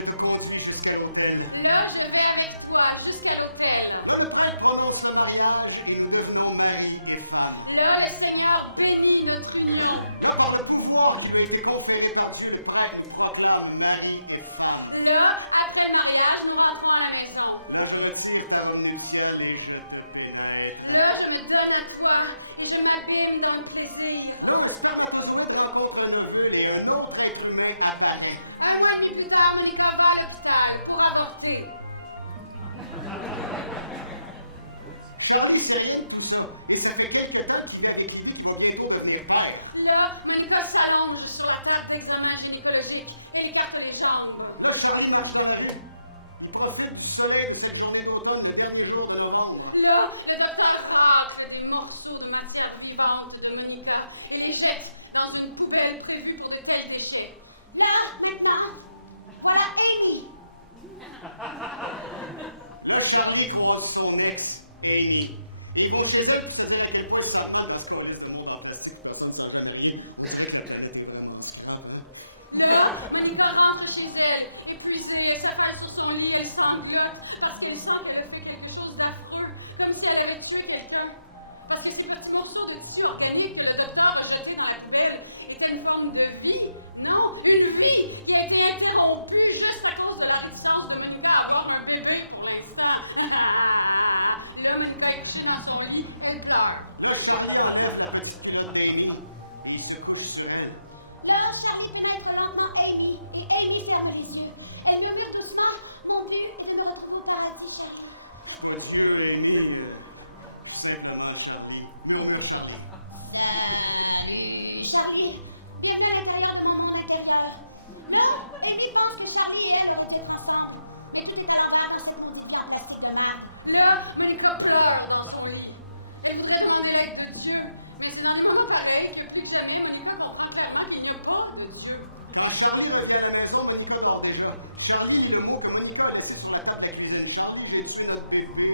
je te conduis jusqu'à l'hôtel. Là, je vais avec toi jusqu'à l'hôtel. Là, le prêtre prononce le mariage et nous devenons mari et femme. Là, le Seigneur bénit notre union. Là, par le pouvoir qui lui a été conféré par Dieu, le prêtre nous proclame mari et femme. Là, après le mariage, nous rentrons à la maison. Là, je retire ta robe nuptiale et je te pénètre. Là, je me donne à toi et je m'abîme dans le plaisir. Là, un spermatozoïde rencontre un ovule et un autre être humain apparaît. Un mois et demi plus tard, Monica va à l'hôpital pour avorter. Charlie sait rien de tout ça, et ça fait quelque temps qu'il vit avec l'idée qu'il va bientôt devenir père. Là, Monica s'allonge sur la table d'examen gynécologique et écarte les jambes. Là, Charlie marche dans la rue. Il profite du soleil de cette journée d'automne, le dernier jour de novembre. Là, le docteur racle des morceaux de matière vivante de Monica et les jette dans une poubelle prévue pour de tels déchets. Là, maintenant, voilà Amy. Là, Charlie croise son ex, Amy. Et ils vont chez elle pour se dire à quel point ils se sentent mal dans ce colis de monde en plastique où personne ne sent jamais rien. On dirait que la planète est vraiment scrap, hein? Là, Monica rentre chez elle, épuisée, elle s'appelle sur son lit, elle sanglote parce qu'elle sent qu'elle a fait quelque chose d'affreux, comme si elle avait tué quelqu'un. Parce que ces petits morceaux de tissu organique que le docteur a jetés dans la poubelle étaient une forme de vie. Non, une vie qui a été interrompue juste à cause de la résistance de Monica à avoir un bébé pour l'instant. Là, Monica est couchée dans son lit, elle pleure. Là, Charlie enlève la petite culotte d'Amy et il se couche sur elle. Là, Charlie pénètre lentement Amy et Amy ferme les yeux. Elle murmure doucement « Mon but est de me retrouver au paradis, Charlie. » Je suis pas Dieu, Amy. Je suis simplement Charlie. Murmure Charlie. Salut, Charlie. Bienvenue à l'intérieur de mon monde intérieur. Là, Amy pense que Charlie et elle auraient dû être ensemble. Et tout est à l'envers dans cette maudite vie en plastique de merde. Là, Monica pleure dans son lit. Elle voudrait demander l'aide de Dieu, mais c'est dans des moments pareils que plus que jamais, Monica comprend clairement qu'il n'y a pas de Dieu. Quand Charlie revient à la maison, Monica dort déjà. Charlie lit le mot que Monica a laissé sur la table de la cuisine. Charlie, j'ai tué notre bébé.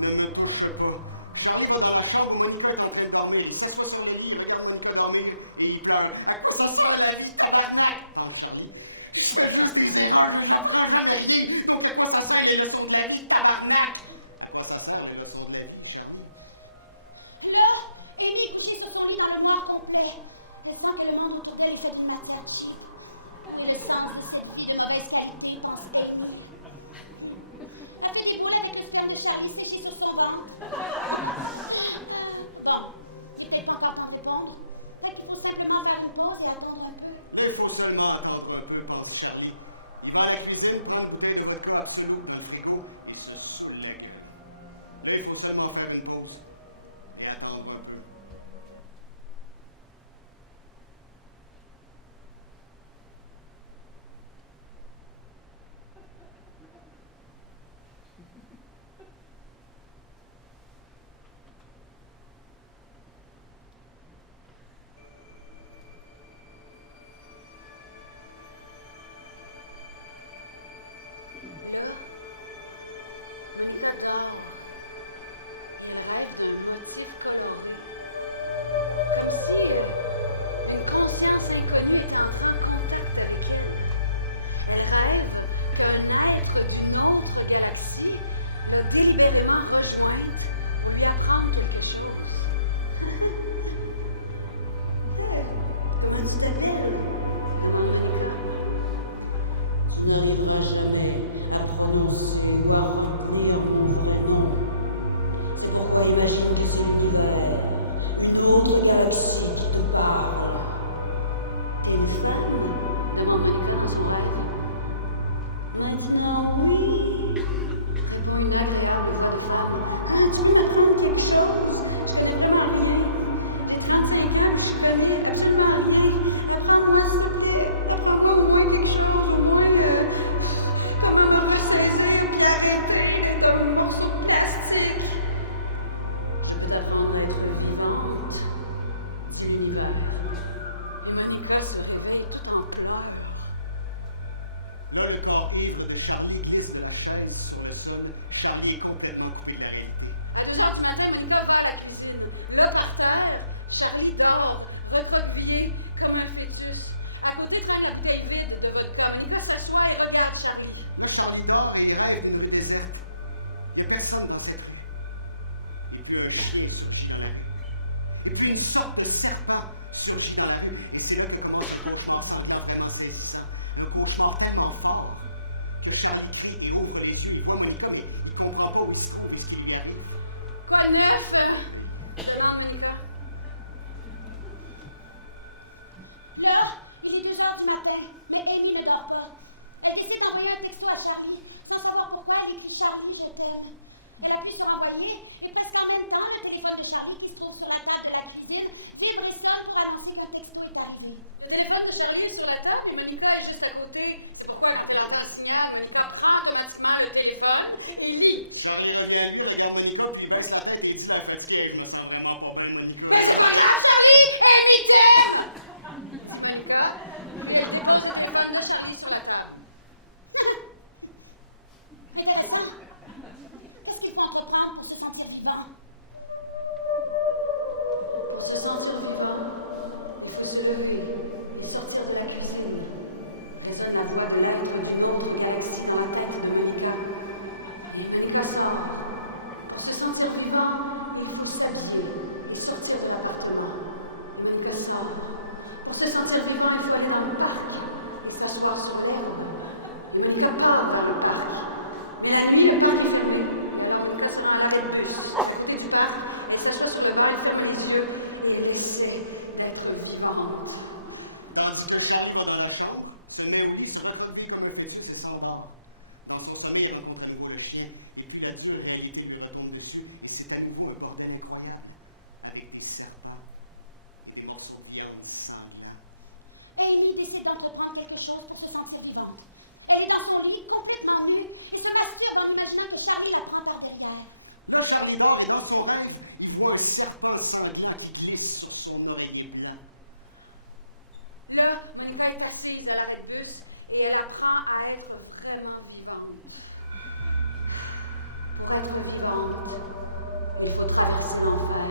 Ne me touche pas. Charlie va dans la chambre où Monica est en train de dormir. Il s'assoit sur le lit, il regarde Monica dormir et il pleure. À quoi ça sert la vie, tabarnak? Pense Charlie. Je fais juste des erreurs, j'apprends jamais rien. Donc à quoi ça sert les leçons de la vie, tabarnak? À quoi ça sert les leçons de la vie, Charlie? Là, Amy est couchée sur son lit dans le noir complet. Elle sent que le monde autour d'elle est fait d'une matière cheap. Où est le sens de cette vie de mauvaise qualité, pense Amy. Elle fait des boules avec le sperme de Charlie séché sur son ventre. Bon, il est peut-être pas encore temps de répondre. Peut-être qu'il faut simplement faire une pause et attendre un peu. Là, il faut seulement attendre un peu, pense Charlie. Il va à la cuisine, prend une bouteille de vodka absolue dans le frigo et se saoule la gueule. Là, il faut seulement faire une pause et attendre un peu. Là, le corps ivre de Charlie glisse de la chaise sur le sol. Charlie est complètement coupé de la réalité. À 2 heures du matin, Monica va à la cuisine. Là, par terre, Charlie dort, recroquevillé comme un fœtus. À côté traîne la bouteille vide de vodka. Monica s'assoit et regarde Charlie. Là, Charlie dort et il rêve d'une rue déserte. Il n'y a personne dans cette rue. Et puis un chien surgit dans la rue. Et puis une sorte de serpent surgit dans la rue. Et c'est là que commence le cauchemar sanglant vraiment saisissant. Le cauchemar tellement fort que Charlie crie et ouvre les yeux. Il voit Monica, mais il ne comprend pas où il se trouve et ce qui lui arrive. Quoi de neuf? Demande Monica. Là, il est 2 heures du matin, mais Amy ne dort pas. Elle décide d'envoyer un texto à Charlie. Sans savoir pourquoi, elle écrit Charlie, je t'aime. Elle appuie sur envoyer, et presque en même temps, le téléphone de Charlie, qui se trouve sur la table de la cuisine, vibre et sonne pour annoncer qu'un texto est arrivé. Le téléphone de Charlie est sur la table et Monica est juste à côté. C'est pourquoi, quand elle entend le signal, Monica prend automatiquement le téléphone et lit. Charlie revient à lui, regarde Monica, puis il baisse la tête et il dit à la fatiguée, je me sens vraiment pas bien, Monica. Mais c'est pas grave, Charlie! Amy t'aime! Dit Monica, et elle dépose le téléphone de Charlie sur la table. Intéressant. Qu'est-ce qu'il faut entreprendre pour se sentir vivant? Pour se sentir vivant, il faut se lever et sortir de la cuisine. Résonne la voix de l'être d'une autre galaxie dans la tête de Monica. Et Monica sort. Pour se sentir vivant, il faut s'habiller et sortir de l'appartement. Et Monica sort. Pour se sentir vivant, il faut aller dans le parc et s'asseoir sur l'herbe. Et Monica part vers le parc. Mais la nuit, le parc est fermé. Et alors Monica se rend à l'arrêt de bus, à côté du parc. Elle s'assoit sur le banc, elle ferme les yeux et elle essaie d'être vivante. Tandis que Charlie va dans la chambre, se met au lit, se recroqueville comme un fœtus et s'endort. Dans son sommeil, il rencontre à nouveau le chien, et puis la dure réalité lui retombe dessus, et c'est à nouveau un bordel incroyable, avec des serpents et des morceaux de viande sanglants. Amy décide d'entreprendre quelque chose pour se sentir vivante. Elle est dans son lit, complètement nue, et se masturbe en imaginant que Charlie la prend par derrière. Là, Charlie dort, et dans son rêve, il voit un serpent sanglant qui glisse sur son oreiller blanc. Là, Monica est assise à l'arrêt de bus et elle apprend à être vraiment vivante. Pour être vivante, il faut traverser l'enfer.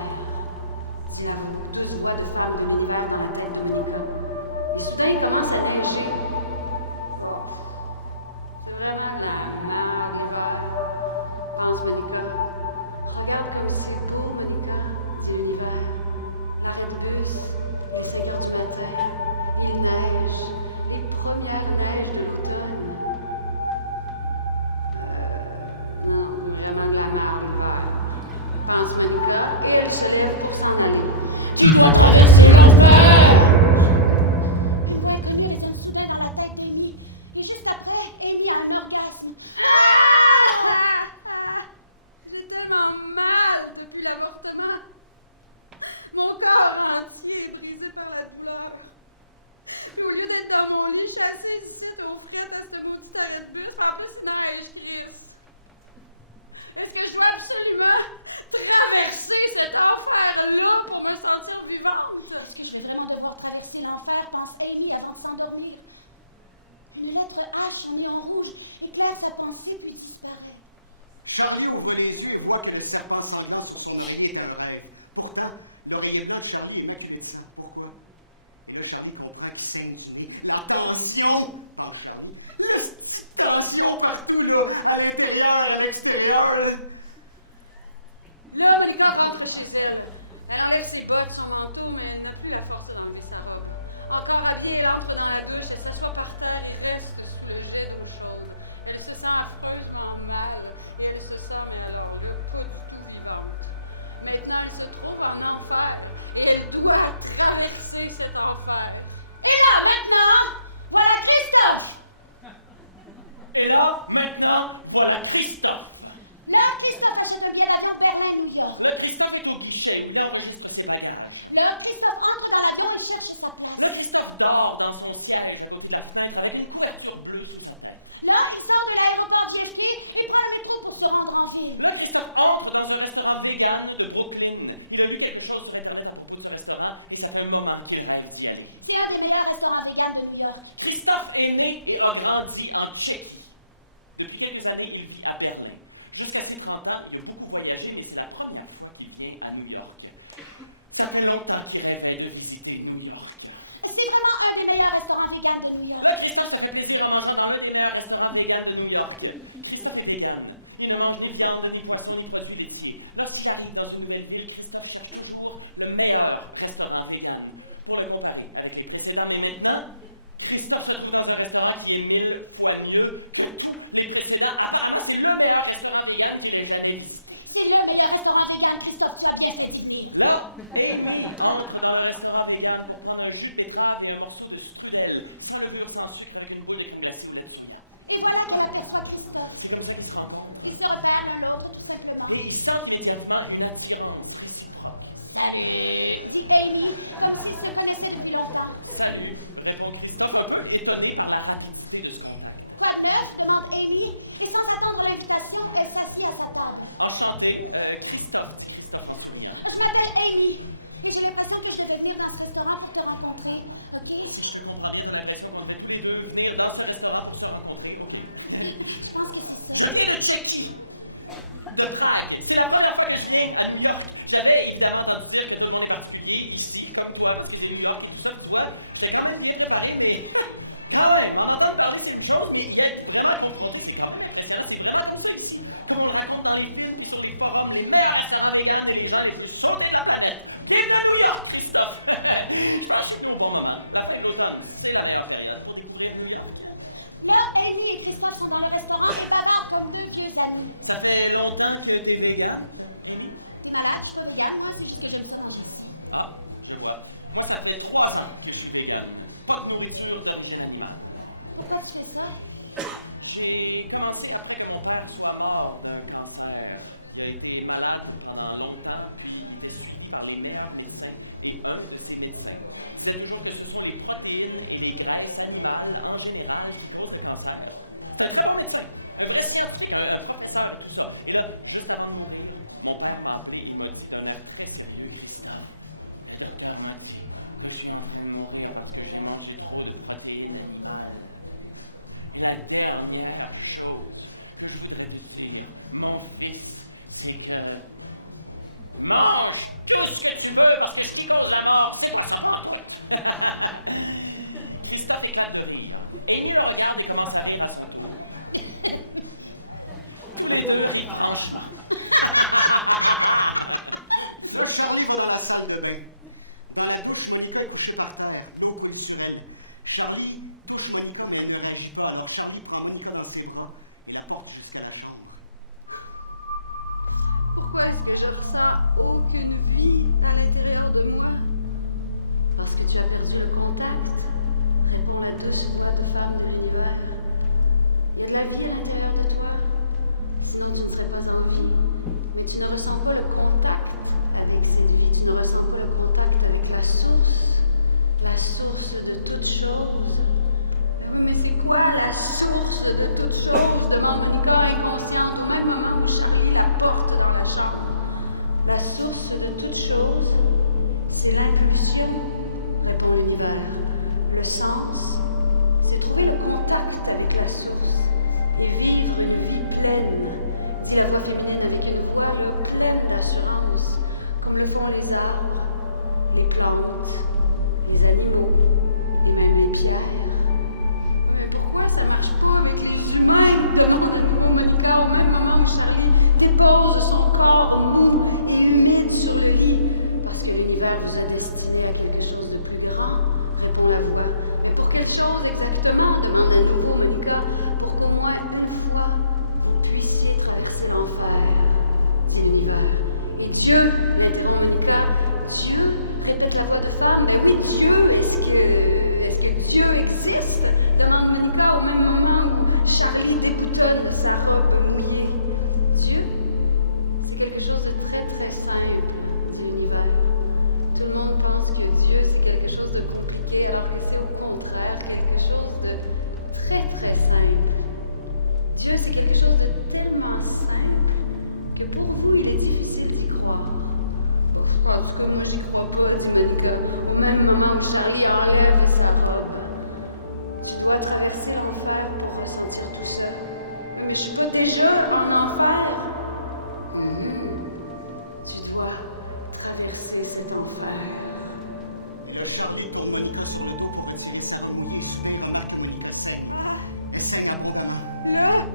C'est la douce voix de femme de l'univers dans la tête de Monica. Et soudain, il commence à neiger. Oh, c'est vraiment la mer d'hiver. Pense Monica. Regarde comme c'est beau, Monica, dit l'univers. L'arrêt de bus, il est 5 heures du matin. Il neige, les premières neiges de l'automne. Non, vraiment la mer d'hiver. Pense Monica, et elle se lève pour s'en aller. Tu dois traverser l'enfer! Une voix inconnue résonne soudain dans la tête d'Amy. Et juste après, Amy a un orgasme. J'ai tellement mal depuis l'avortement. Mon corps entier est brisé par la douleur. Au lieu d'être dans mon lit, je suis assise ici au fret à ce maudit arrêt de bus. En plus, il neige, Chris. Est-ce que je dois absolument traverser cet enfer-là pour me sentir vivante? Est-ce que je vais vraiment devoir traverser l'enfer, pense Amy avant de s'endormir? Une lettre H en néon rouge éclaire sa pensée puis disparaît. Charlie ouvre les yeux et voit que le serpent sanglant sur son oreiller est un rêve. Pourtant, l'oreiller blanc de Charlie est maculé de sang. Pourquoi? Et là, Charlie comprend qu'il saigne du nez. La tension! Oh, Charlie! La petite tension partout, là! À l'intérieur, à l'extérieur, là! Là, Monica rentre chez elle. Elle enlève ses bottes, son manteau, mais elle n'a plus la force d'enlever sa robe. Encore habillée, elle entre dans la douche, elle s'assoit par terre et reste sous le jet d'eau chaude. Elle se sent affreusement mal, et elle se sent, mais alors là, pas du tout vivante. Maintenant, elle se trouve en enfer, et elle doit traverser cet enfer. Et là, maintenant, voilà Christophe! Et là, maintenant, voilà Christophe. Là, Christophe achète un billet d'avion Berlin-New York. Le Christophe est au guichet où il enregistre ses bagages. Là, Christophe entre dans l'avion et cherche sa Le place. Christophe dort dans son siège à côté de la fenêtre avec une couverture bleue sous sa tête. Là, il sort de l'aéroport JFK et prend le métro pour se rendre en ville. Le Christophe entre dans un restaurant vegan de Brooklyn. Il a lu quelque chose sur Internet à propos de ce restaurant et ça fait un moment qu'il rêve d'y aller. C'est un des meilleurs restaurants vegan de New York. Christophe est né et a grandi en Tchéquie. Depuis quelques années, il vit à Berlin. Jusqu'à ses 30 ans, il a beaucoup voyagé, mais c'est la première fois qu'il vient à New York. Ça fait longtemps qu'il rêvait de visiter New York. C'est vraiment un des meilleurs restaurants véganes de New York. Là, Christophe se fait plaisir en mangeant dans l'un des meilleurs restaurants véganes de New York. Christophe est vegan. Il ne mange ni viande, ni poisson, ni produits laitiers. Lorsqu'il arrive dans une nouvelle ville, Christophe cherche toujours le meilleur restaurant vegan pour le comparer avec les précédents. Mais maintenant, Christophe se trouve dans un restaurant qui est 1000 fois mieux que tous les précédents. Apparemment, c'est le meilleur restaurant vegan qu'il ait jamais visité. C'est le meilleur restaurant vegan, Christophe, tu as bien spécifié. Là, Amy entre dans le restaurant vegan pour prendre un jus de betterave et un morceau de strudel, sans levure, sans sucre, avec une boule de crème glacée ou là-dessus. Et voilà qu'elle aperçoit Christophe. C'est comme ça qu'ils se rencontrent. Ils se repèrent l'un l'autre, tout simplement. Et ils sentent immédiatement une attirance réciproque. Salut, dit Amy, comme s'ils se connaissaient depuis longtemps. Salut, répond Christophe, un peu étonné par la rapidité de ce contact. Quoi de neuf, demande Amy, et sans attendre l'invitation, elle s'assit à sa table. Enchanté, Christophe, dit Christophe en souriant. Je m'appelle Amy, et j'ai l'impression que je vais venir dans ce restaurant pour te rencontrer, ok? Si je te comprends bien, t'as l'impression qu'on devait tous les deux venir dans ce restaurant pour se rencontrer, ok? Je pense que c'est ça. Je viens de Tchéquie, de Prague. C'est la première fois que je viens à New York. J'avais évidemment entendu dire que tout le monde est particulier ici, comme toi, parce que c'est New York et tout ça. Tu vois, j'étais quand même bien préparé, mais quand même, en entendant parler, c'est une chose, mais il est vraiment confronté, c'est quand même impressionnant. C'est vraiment comme ça ici, comme on le raconte dans les films et sur les forums, les meilleurs restaurants véganes et les gens les plus sautés de la planète. Vive de New York, Christophe! Je pense que c'est au bon moment. La fin de l'automne, c'est la meilleure période pour découvrir New York. Là, Amy et Christophe sont dans le restaurant et bavardent comme deux vieux amis. Ça fait longtemps que t'es végane, Amy? T'es malade, je suis pas végane, moi, c'est juste que j'aime ça manger ici. Ah, je vois. Moi, ça fait 3 ans que je suis végane. Pas de nourriture d'origine animale. Pourquoi tu fais ça? J'ai commencé après que mon père soit mort d'un cancer. Il a été malade pendant longtemps, puis il était suivi par les meilleurs médecins. Et un de ces médecins disait toujours que ce sont les protéines et les graisses animales en général qui causent le cancer. C'est un très bon médecin, un vrai scientifique, un professeur et tout ça. Et là, juste avant de mourir, mon père m'a appelé et il m'a dit d'un air très sérieux, Christophe, le docteur m'a dit que je suis en train de mourir parce que j'ai mangé trop de protéines animales. Et la dernière chose que je voudrais te dire, mon fils, c'est que mange tout ce que tu veux parce que ce qui cause la mort, c'est moi ça pas en tout. Christophe éclate de rire. Amy le regarde et commence à rire à son tour. Tous les deux rient en chant. Là, Charlie va dans la salle de bain. Dans la douche, Monica est couchée par terre, l'eau coule sur elle. Charlie touche Monica, mais elle ne réagit pas. Alors Charlie prend Monica dans ses bras et la porte jusqu'à la chambre. Pourquoi est-ce que je ressens aucune vie à l'intérieur de moi? Parce que tu as perdu le contact, répond la douce voix de femme de l'univers. Il y a de la vie à l'intérieur de toi, sinon tu ne serais pas en vie. Mais tu ne ressens pas le contact avec cette vie, tu ne ressens pas le contact avec la source de toute chose. Mais c'est quoi la source de toute chose? Demande Monica inconsciente au même moment où Charlie la porte dans la chambre. La source de toute chose, c'est l'impulsion, répond l'univers. Le sens, c'est trouver le contact avec la source et vivre une vie pleine. Si la voix féminine avec une voix pleine d'assurance, comme le font les arbres, les plantes, les animaux et même les pierres. Mais pourquoi ça marche pas avec les humains? Demande de nouveau Monica au même moment où Charlie dépose son corps mou et humide sur le lit. Parce que l'univers vous a destiné à quelque chose de plus grand, répond la voix. Mais pour quelle chose exactement? Demande à nouveau Monica, pour qu'au moins une fois, vous puissiez traverser l'enfer, dit l'univers. Et Dieu, Interrompt Monica, Dieu, répète la voix de femme, mais oui, Dieu, est-ce que Dieu existe? demande Monica au même moment où Charlie déboutonne de sa robe mouillée. Dieu, c'est quelque chose de très très simple, dit l'univers. Tout le monde pense que Dieu c'est quelque chose de compliqué, alors que c'est au contraire quelque chose de très très simple. Dieu c'est quelque chose de tellement simple que pour vous il est difficile d'y croire. En tout cas, moi j'y crois pas, dit Monica, au même moment où Charlie enlève sa robe. Tu dois traverser l'enfer pour ressentir tout ça. Mais je suis pas déjà en enfer. Tu dois traverser cet enfer. Et là, Charlie tourne tourne Monica sur le dos pour retirer sa remouillée et souper. Remarque que Monica saigne. Elle saigne abondamment. Là,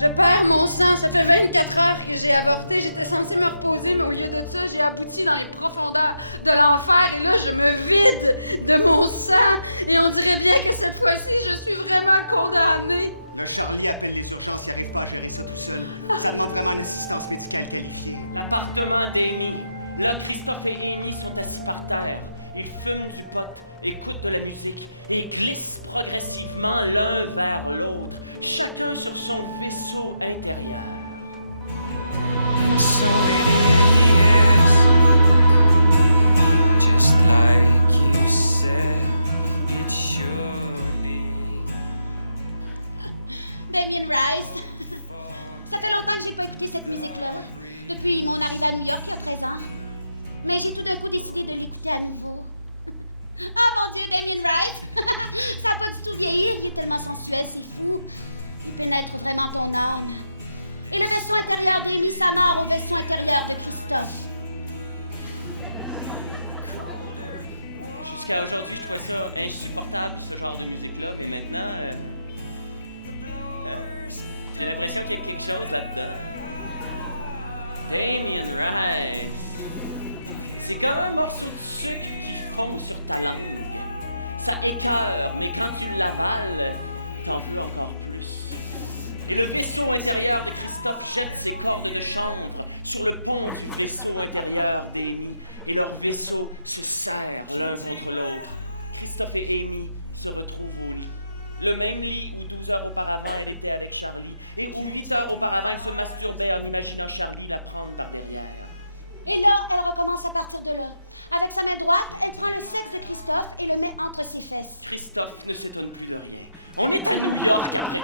je perds mon sang. Ça fait 24 heures que j'ai avorté. J'étais censée me reposer, mais au lieu de ça, j'ai abouti dans les profondeurs de l'enfer. Et là, je me vide de mon sang. Et on dirait bien que cette fois-ci, je suis vraiment condamnée. Le Charlie appelle les urgences, il n'arrive pas à gérer ça tout seul. Ça demande vraiment une assistance médicale qualifiée. L'appartement d'Amy. Là, Christophe et Amy sont assis par terre. Ils fument du pot, écoutent de la musique et glissent progressivement l'un vers l'autre, chacun sur son vaisseau intérieur. Damien Rice. Ça fait longtemps que j'ai pas écouté cette musique-là. Depuis mon arrivée à New York à présent. Mais j'ai tout d'un coup décidé de l'écouter à nouveau. Oh mon Dieu, Damien Rice! Ça n'a pas du tout vieilli, il est tellement sensuel, c'est fou. Il pénètre vraiment ton âme. Et le vaisseau intérieur d'Amy s'amarre au vaisseau intérieur de Christophe. Jusqu'à aujourd'hui, je trouvais ça insupportable, ce genre de musique-là, mais maintenant, j'ai l'impression qu'il y a quelque chose là-dedans. Damien Rice. C'est comme un morceau de sucre qui fond sur ta langue. Ça écœure, mais quand tu l'avales, t'en veux encore plus. Et le vaisseau intérieur de Christophe jette ses cordes de chambre sur le pont du vaisseau intérieur d'Amy. Et leurs vaisseaux se serrent l'un contre l'autre. Christophe et Amy se retrouvent au lit. Le même lit où 12 heures auparavant elle était avec Charlie, et où 8 heures auparavant elle se masturbait en imaginant Charlie la prendre par derrière. Et là, elle recommence à partir de là. Avec sa main droite, elle prend le sexe de Christophe et le met entre ses fesses. Christophe ne s'étonne plus de rien. On était là regardez.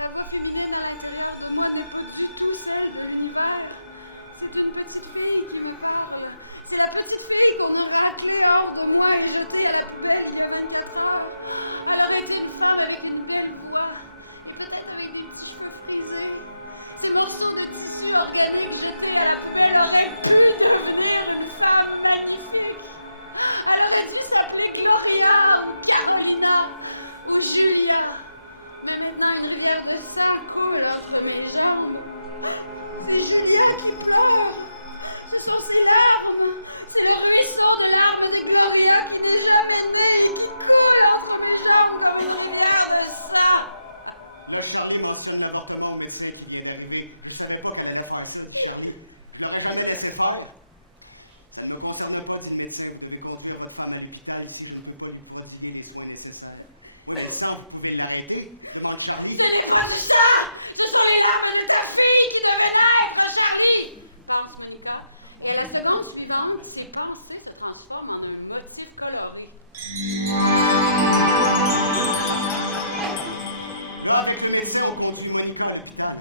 La voix féminine à l'intérieur de moi n'est pas du tout celle de l'univers. C'est une petite fille qui me parle. C'est la petite fille qu'on a raclée hors de moi et jetée à la poubelle il y a 24 heures. Elle aurait été une femme avec une belle voix et peut-être avec des petits cheveux frisés. Ces morceaux de tissu organique jetés à la poubelle auraient pu devenir une femme magnifique. Elle aurait dû s'appeler Gloria ou Carolina ou Julia. Mais maintenant, une rivière de sang coule entre mes jambes. C'est Julia qui pleure. Ce sont ses larmes. C'est le ruisseau de larmes de Gloria qui n'est jamais né et qui coule entre mes jambes comme une rivière de sang. Là, Charlie mentionne l'avortement au médecin qui vient d'arriver. Je savais pas qu'elle allait faire ça, dit Charlie. Je l'aurais jamais laissé faire. Ça ne me concerne pas, dit le médecin. Vous devez conduire votre femme à l'hôpital si je ne peux pas lui prodiguer les soins nécessaires. Oui, le sang, vous pouvez l'arrêter, demande Charlie. C'est les droits du sang! Ce sont les larmes de ta fille qui devait naître, Charlie! Pense, Monica. Et à la seconde suivante, ses pensées se transforment en un motif coloré. Là, avec le médecin, on conduit Monica à l'hôpital.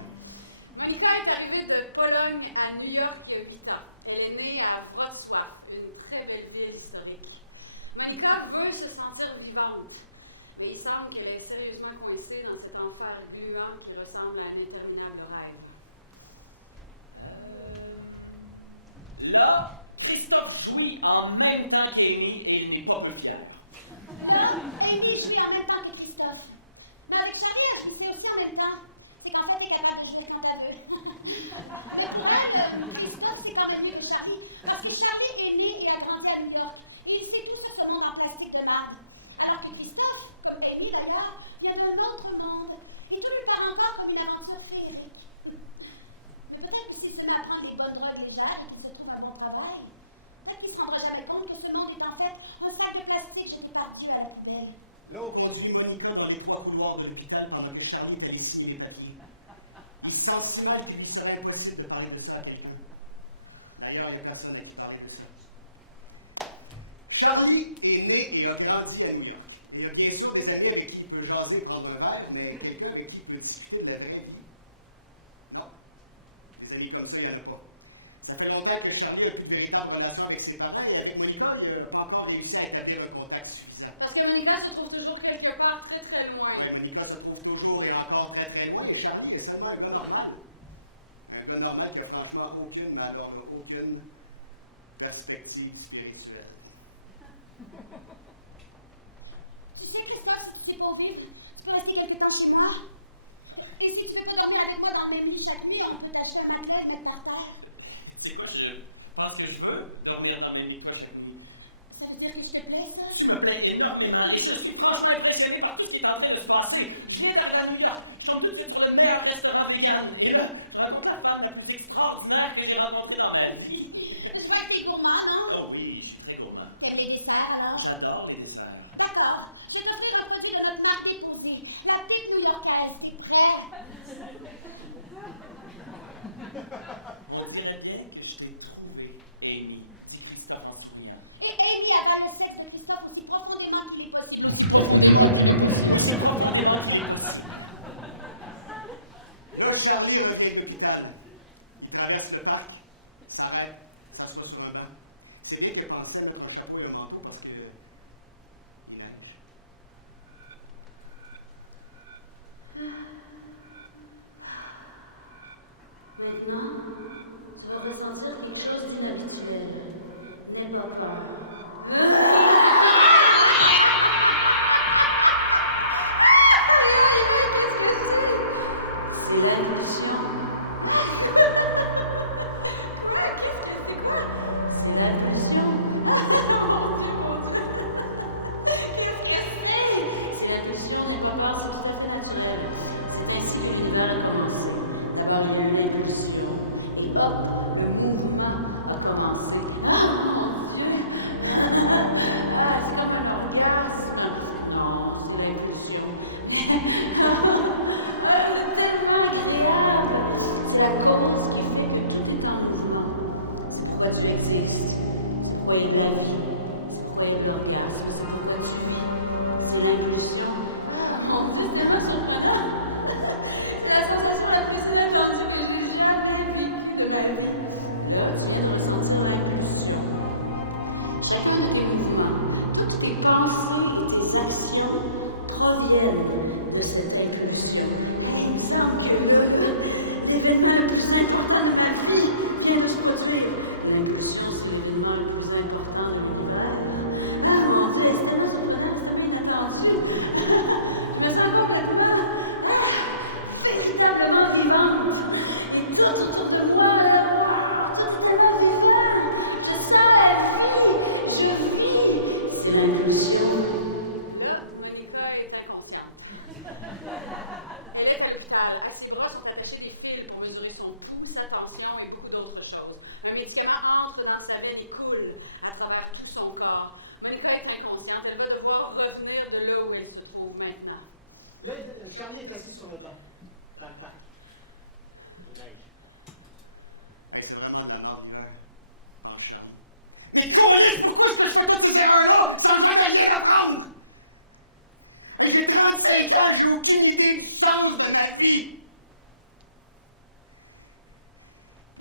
Monica est arrivée de Pologne à New York il y a 8 ans. Elle est née à Wrocław, une très belle ville historique. Monica veut se sentir vivante. Mais il semble qu'elle est sérieusement coincée dans cet enfer gluant qui ressemble à un interminable rêve. Là, Christophe jouit en même temps qu'Amy et il n'est pas peu fier. Là, Amy jouit en même temps que Christophe. Mais avec Charlie, elle jouissait aussi en même temps. C'est qu'en fait, elle est capable de jouer quand elle veut. Mais pour elle, Christophe, c'est quand même mieux que Charlie. Parce que Charlie est né et a grandi à New York. Et il sait tout sur ce monde en plastique de marde. Alors que Christophe, comme Amy d'ailleurs, vient d'un autre monde. Et tout lui paraît encore comme une aventure féerique. Mais peut-être que s'il se met à prendre les bonnes drogues légères et qu'il se trouve un bon travail, peut-être qu'il ne se rendra jamais compte que ce monde est en fait un sac de plastique jeté par Dieu à la poubelle. Là, on conduit Monica dans les 3 couloirs de l'hôpital pendant que Charlie est allé signer les papiers. Il se sent si mal qu'il lui serait impossible de parler de ça à quelqu'un. D'ailleurs, il n'y a personne à qui parler de ça. Charlie est né et a grandi à New York. Il a bien sûr des amis avec qui il peut jaser et prendre un verre, mais quelqu'un avec qui il peut discuter de la vraie vie. Non. Des amis comme ça, il n'y en a pas. Ça fait longtemps que Charlie n'a plus de véritable relation avec ses parents et avec Monica, il n'a pas encore réussi à établir un contact suffisant. Parce que Monica se trouve toujours quelque part très très loin. Ouais, Monica se trouve toujours et encore très très loin et Charlie est seulement un gars normal. Un gars normal qui a franchement aucune, mais alors là, aucune perspective spirituelle. Tu sais, Christophe, si tu sais pas vivre, tu peux rester quelque temps chez moi. Et si tu veux pas dormir avec moi dans le même lit chaque nuit, on peut t'acheter un matelas et te mettre par terre. Tu sais quoi, je pense que je peux dormir dans le même lit que toi chaque nuit. Ça veut dire que je te plais, ça? Tu me plais énormément et je suis franchement impressionné par tout ce qui est en train de se passer. Je viens d'arriver à New York, je tombe tout de suite sur le meilleur restaurant vegan. Et là, je rencontre la femme la plus extraordinaire que j'ai rencontrée dans ma vie. Je vois que t'es gourmand, non? Oh oui, je suis très gourmand. T'aimes les desserts, alors? J'adore les desserts. D'accord. Je vais t'offrir un produit de notre marque déposée. La petite New-Yorkaise. T'es prêt? On dirait bien que je t'ai trouvé, Amy, dit Christophe en souriant. Et Amy avale le sexe de Christophe aussi profondément qu'il est possible. Aussi profondément qu'il est possible. Aussi profondément qu'il est possible. Là, Charlie revient de l'hôpital. Il traverse le parc, s'arrête, s'assoit sur un banc. C'est bien qu'il a pensé à mettre un chapeau et un manteau parce que il neige. Maintenant, tu vas ressentir quelque chose d'inhabituel. N'aie pas peur. C'est l'impulsion. C'est l'impulsion. Si l'impulsion n'est pas peur, c'est tout à fait naturel. C'est ainsi que l'univers a commencé. D'abord, il y a eu l'impulsion. Et hop, le mouvement a commencé. Ah, mon Dieu! Ah, c'est comme un orgasme. Non, c'est l'impulsion. Ah, c'est tellement agréable. C'est la cause qui fait que tout est en mouvement. C'est pourquoi tu existes. C'est pourquoi il y a de la vie. C'est pourquoi il y a de l'orgasme. C'est pourquoi tu vis. C'est l'impulsion. Ah, mon Dieu, c'est tellement surprenant. C'est la sensation la plus inattendue que j'ai jamais vécue de ma vie. Là, tu viens de ressentir l'impulsion. Chacun de tes mouvements, toutes tes pensées et tes actions proviennent de cette impulsion. Il me semble que l'événement le plus important de ma vie vient de se produire. L'impulsion, c'est l'événement le plus important de l'univers. Ah mon Dieu, c'est tellement surprenant, c'est tellement inattendu. Je me sens complètement véritablement vivante. Et tout autour de moi, là, tout est tellement vivant. Je sens la vie, je vis. C'est l'impulsion. Là, Monica est inconsciente. Elle est à l'hôpital. À ses bras sont attachés des fils pour mesurer son pouls, sa tension et beaucoup d'autres choses. Un médicament entre dans sa veine et coule à travers tout son corps. Monica est inconsciente. Elle va devoir revenir de là où elle se trouve maintenant. Là, Charlie est assis sur le banc, dans le parc. Il neige. Ben, c'est vraiment de la merde l'hiver, en Charlie. Mais Colin, pourquoi est-ce que je fais toutes ces erreurs-là sans jamais rien apprendre? Hey, j'ai 35 ans, j'ai aucune idée du sens de ma vie.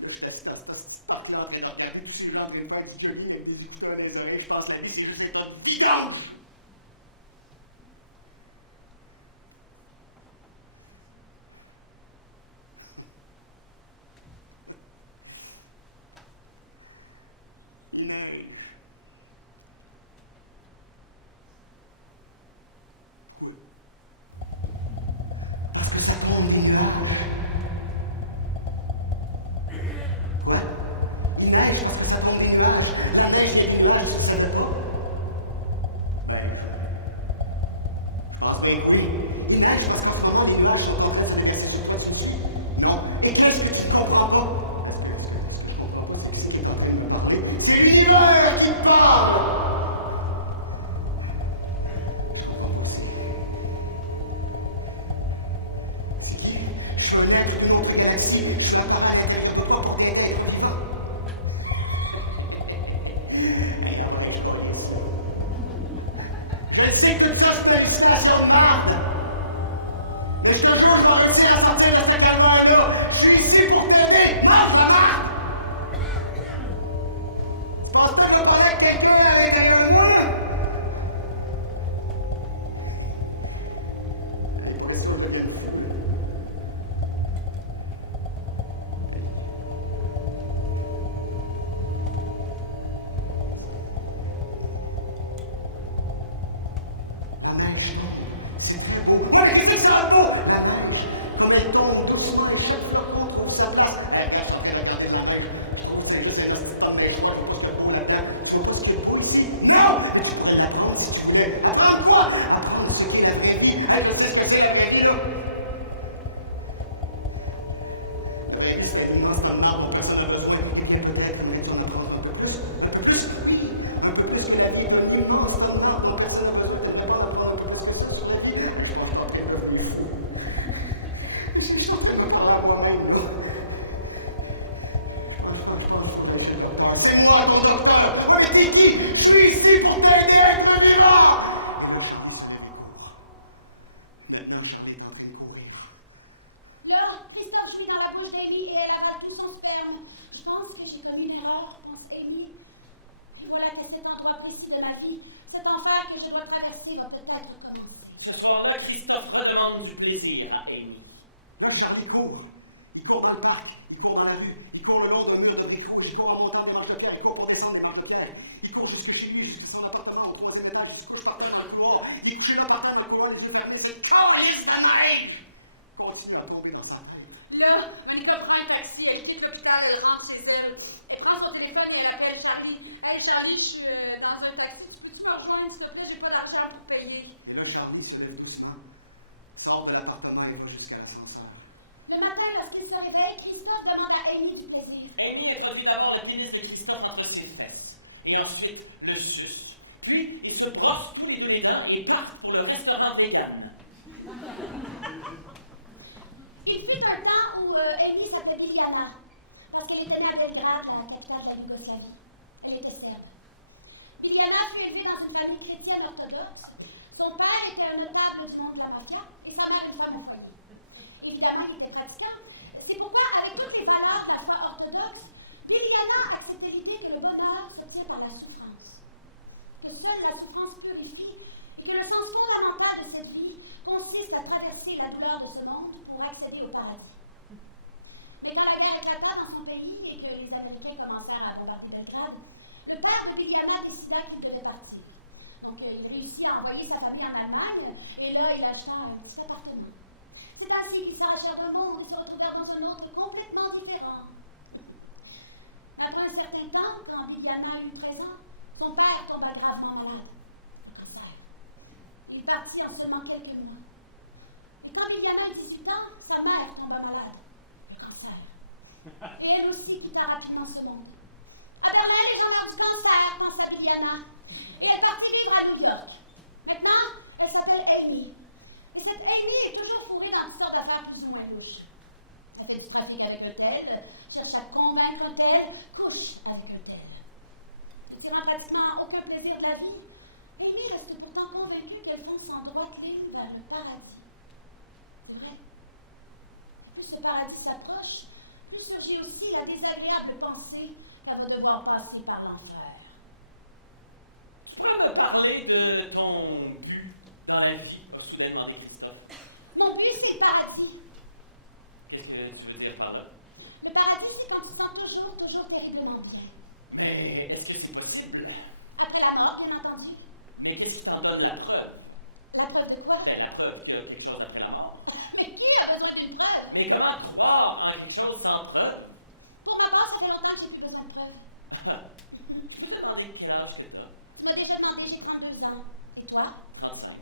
Là, je suis assis dans cette petite parc-là en train de regarder tous ces gens en train de faire du jogging avec des écouteurs dans les oreilles. Je pense que la vie, c'est juste être notre vidange. Il neige. Oui. Parce que ça tombe des nuages. Quoi? Il neige parce que ça tombe des nuages. La neige vient des nuages, tu ne savais pas? Ben, je pense bien que oui. Il neige parce qu'en ce moment, les nuages sont en train de se déverser sur toi, tu me suis? Non. Et qu'est-ce que tu ne comprends pas? Ce que je comprends pas, c'est qui c'est qui est en train de me parler? C'est l'univers qui me parle! Je comprends pas aussi. C'est qui? Je suis un être d'une autre galaxie. Je suis apparu à l'intérieur de toi pour t'aider à être vivant. Hey, après que je parle ici. Je sais que tout ça, c'est une hallucination de merde. Mais je te jure, je vais réussir à sortir de ce calvaire-là. Je suis ici pour t'aider. Mange la merde! Pourtant, je parlais avec quelqu'un à l'intérieur de moi, là. Il est pas question de devenir fou, là. La neige tombe. C'est très beau. Ouais, mais qu'est-ce que ça beau? La neige, comme elle tombe doucement et chaque fois qu'on trouve sa place. Hey, regarde, je suis en train de regarder la neige. Je trouve que c'est juste un petit top de neige froide. Je vois pas ce qu'il y a de beau là-dedans. Tu vois pas ce qu'il y a de beau ici? Non! Mais tu pourrais l'apprendre si tu voulais. Apprendre quoi? Apprendre ce qu'est la vraie vie. Hey, je sais ce que c'est la vraie vie, là. La vraie vie, c'est un immense tas de marbre dont personne n'a besoin. Et bien, peut-être que tu en apprendre un peu plus. Un peu plus, oui. Un peu plus que la vie est un immense tas de marbre dont personne n'a besoin. T'aimerais pas en apprendre un peu plus que ça sur la vie? Je pense que je suis en train de devenir fou. Je suis en train de me parler à moi-même, là. Je pense qu'il faut aller chez le docteur. C'est moi, ton docteur! Ouais, mais t'es qui? Je suis ici pour t'aider à être vivant! Et là, Charlie se lève et court. Maintenant, Charlie est en train de courir. Là, Christophe jouit dans la bouche d'Amy et elle avale tout son sperme. Je pense que j'ai commis une erreur, pense Amy. Puis voilà que cet endroit précis de ma vie, cet enfer que je dois traverser va peut-être commencer. Ce soir-là, Christophe redemande du plaisir à Amy. Moi, Charlie court. Il court dans le parc, il court dans la rue, il court le long d'un mur de briques rouges, il court en montant des marches de pierre, il court pour descendre des marches de pierre, il court jusque chez lui, jusqu'à son appartement au 3e étage, il se couche par terre dans le couloir, il est couché là par terre dans le couloir, les yeux fermés, c'est calice de neige! Continue à tomber dans sa tête. Là, Monica prend un taxi, elle quitte l'hôpital, elle rentre chez elle. Elle prend son téléphone et elle appelle Charlie. Hey Charlie, je suis dans un taxi, tu peux-tu me rejoindre s'il te plaît? J'ai pas d'argent pour payer. Et là, Charlie se lève doucement, sort de l'appartement et va jusqu'à l'ascenseur. Le matin, lorsqu'il se réveille, Christophe demande à Amy du plaisir. Amy introduit d'abord le pénis de Christophe entre ses fesses, et ensuite le suce. Puis, ils se brossent tous les deux les dents et partent pour le restaurant vegan. Il fut un temps où Amy s'appelait Biljana, parce qu'elle était née à Belgrade, la capitale de la Yougoslavie. Elle était serbe. Biljana fut élevée dans une famille chrétienne orthodoxe. Son père était un notable du monde de la mafia et sa mère une femme au foyer. Évidemment, il était pratiquant. C'est pourquoi, avec toutes les valeurs de la foi orthodoxe, Biljana acceptait l'idée que le bonheur s'obtient par la souffrance. Que seule la souffrance purifie et que le sens fondamental de cette vie consiste à traverser la douleur de ce monde pour accéder au paradis. Mais quand la guerre éclata dans son pays et que les Américains commencèrent à bombarder Belgrade, le père de Biljana décida qu'il devait partir. Donc, il réussit à envoyer sa famille en Allemagne et là, il acheta un petit appartement. C'est ainsi qu'ils s'arrachèrent d'un monde et se retrouvèrent dans un autre complètement différent. Après un certain temps, quand Biljana eut 13 ans, son père tomba gravement malade. Le cancer. Il partit en seulement quelques mois. Et quand Biljana eut 18 ans, sa mère tomba malade. Le cancer. Et elle aussi quitta rapidement ce monde. À Berlin, les gens meurent du cancer, pensa Biljana. Et elle partit vivre à New York. Maintenant, elle s'appelle Amy. Et cette Amy est toujours fourrée dans toutes sortes d'affaires plus ou moins louches. Ça fait du trafic avec un tel, cherche à convaincre un tel, couche avec un tel. Ne tirant pratiquement aucun plaisir de la vie, Amy reste pourtant convaincue qu'elle fonce en droite ligne vers le paradis. C'est vrai. Plus ce paradis s'approche, plus surgit aussi la désagréable pensée qu'elle va devoir passer par l'enfer. Tu pourrais me parler de ton but dans la vie, a soudain demandé Christophe. Mon but, c'est le paradis. Qu'est-ce que tu veux dire par là? Le paradis, c'est quand tu te sens toujours terriblement bien. Mais est-ce que c'est possible? Après la mort, bien entendu. Mais qu'est-ce qui t'en donne la preuve? La preuve de quoi? Ben, la preuve qu'il y a quelque chose après la mort. Mais qui a besoin d'une preuve? Mais comment croire en quelque chose sans preuve? Pour ma part, ça fait longtemps que j'ai plus besoin de preuves. Je peux te demander quel âge que tu as? Tu m'as déjà demandé, j'ai 32 ans. Et toi? 35.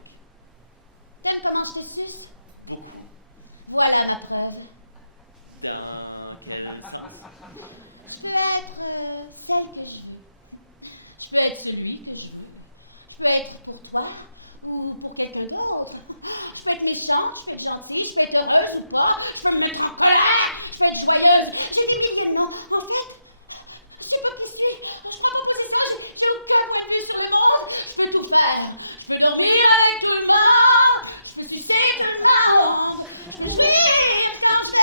T'aimes comment je te suce? Beaucoup. Voilà ma preuve. Dans quel sens? Je peux être celle que je veux. Je peux être celui que je veux. Je peux être pour toi ou pour quelqu'un d'autre. Je peux être méchante, je peux être gentille, je peux être heureuse ou pas. Je peux me mettre en colère, je peux être joyeuse. J'ai des milliers de noms. En fait, je sais pas qui je suis. Je prends pas possession, j'ai aucun point de vue sur le monde. Je peux tout faire. Je peux dormir avec tout le monde. Je peux sucer tout le monde. Je peux jouir quand je vais.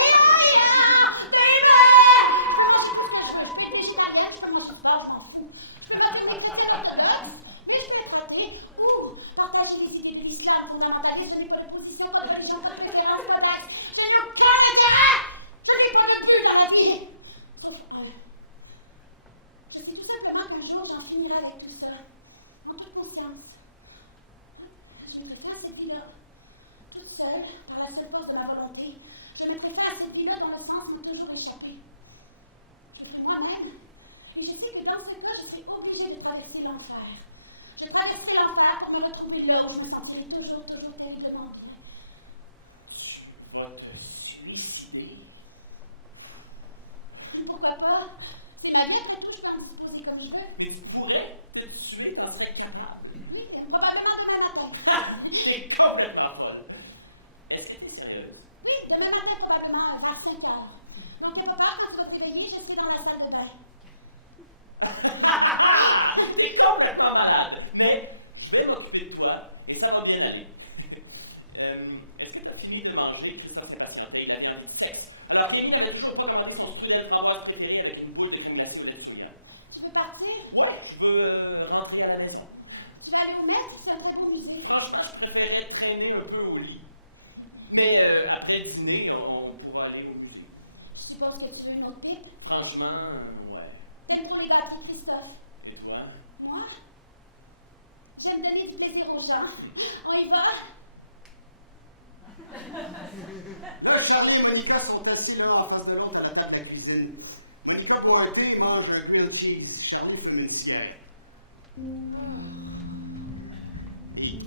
Baby! Je peux manger tout ce que je veux. Je peux être végétarienne, je peux manger du porc, je des chrétiens orthodoxes, mais je peux être athée ou partager les idées de l'islam fondamentaliste. Je n'ai pas de position, pas de religion, pas de préférence, pas d'axe. Je n'ai aucun intérêt. Je n'ai pas de but dans la vie. Sauf un. Je sais tout simplement qu'un jour, j'en finirai avec tout ça. En toute conscience. Je mettrai fin à cette vie-là. Toute seule, par la seule force de ma volonté. Je mettrai fin à cette vie-là dans le sens m'a toujours échappé. Je le ferai moi-même. Et je sais que dans ce cas, je serai obligée de traverser l'enfer. Je traverserai l'enfer pour me retrouver là où je me sentirai toujours terriblement bien. Tu vas te suicider. Pourquoi pas? C'est ma vie, après tout, je peux en disposer comme je veux. Mais tu pourrais te tuer, t'en serais capable. Oui, mais probablement demain matin. T'es complètement folle. Est-ce que t'es sérieuse? Oui, demain matin, probablement vers 5 heures. Donc, n'aie pas peur, quand tu vas te réveiller, je suis dans la salle de bain. T'es complètement malade. Mais je vais m'occuper de toi et ça va bien aller. Est-ce que tu as fini de manger? Christophe s'impatientait, il avait envie de sexe. Alors qu'Amy n'avait toujours pas commandé son strudel framboise préféré avec une boule de crème glacée au lait de soya. Tu veux partir? Ouais, je veux rentrer à la maison. Tu vas aller au Met, c'est un très beau musée. Franchement, je préférais traîner un peu au lit. Mais après le dîner, on pourra aller au musée. Je suppose que tu veux une autre pipe? Franchement, ouais. T'aimes-tu les gâteries, Christophe? Et toi? Moi? J'aime donner du plaisir aux gens. On y va? Là, Charlie et Monica sont assis l'un en face de l'autre à la table de la cuisine. Monica boit un thé et mange un grilled cheese. Charlie fume une cigarette. Et...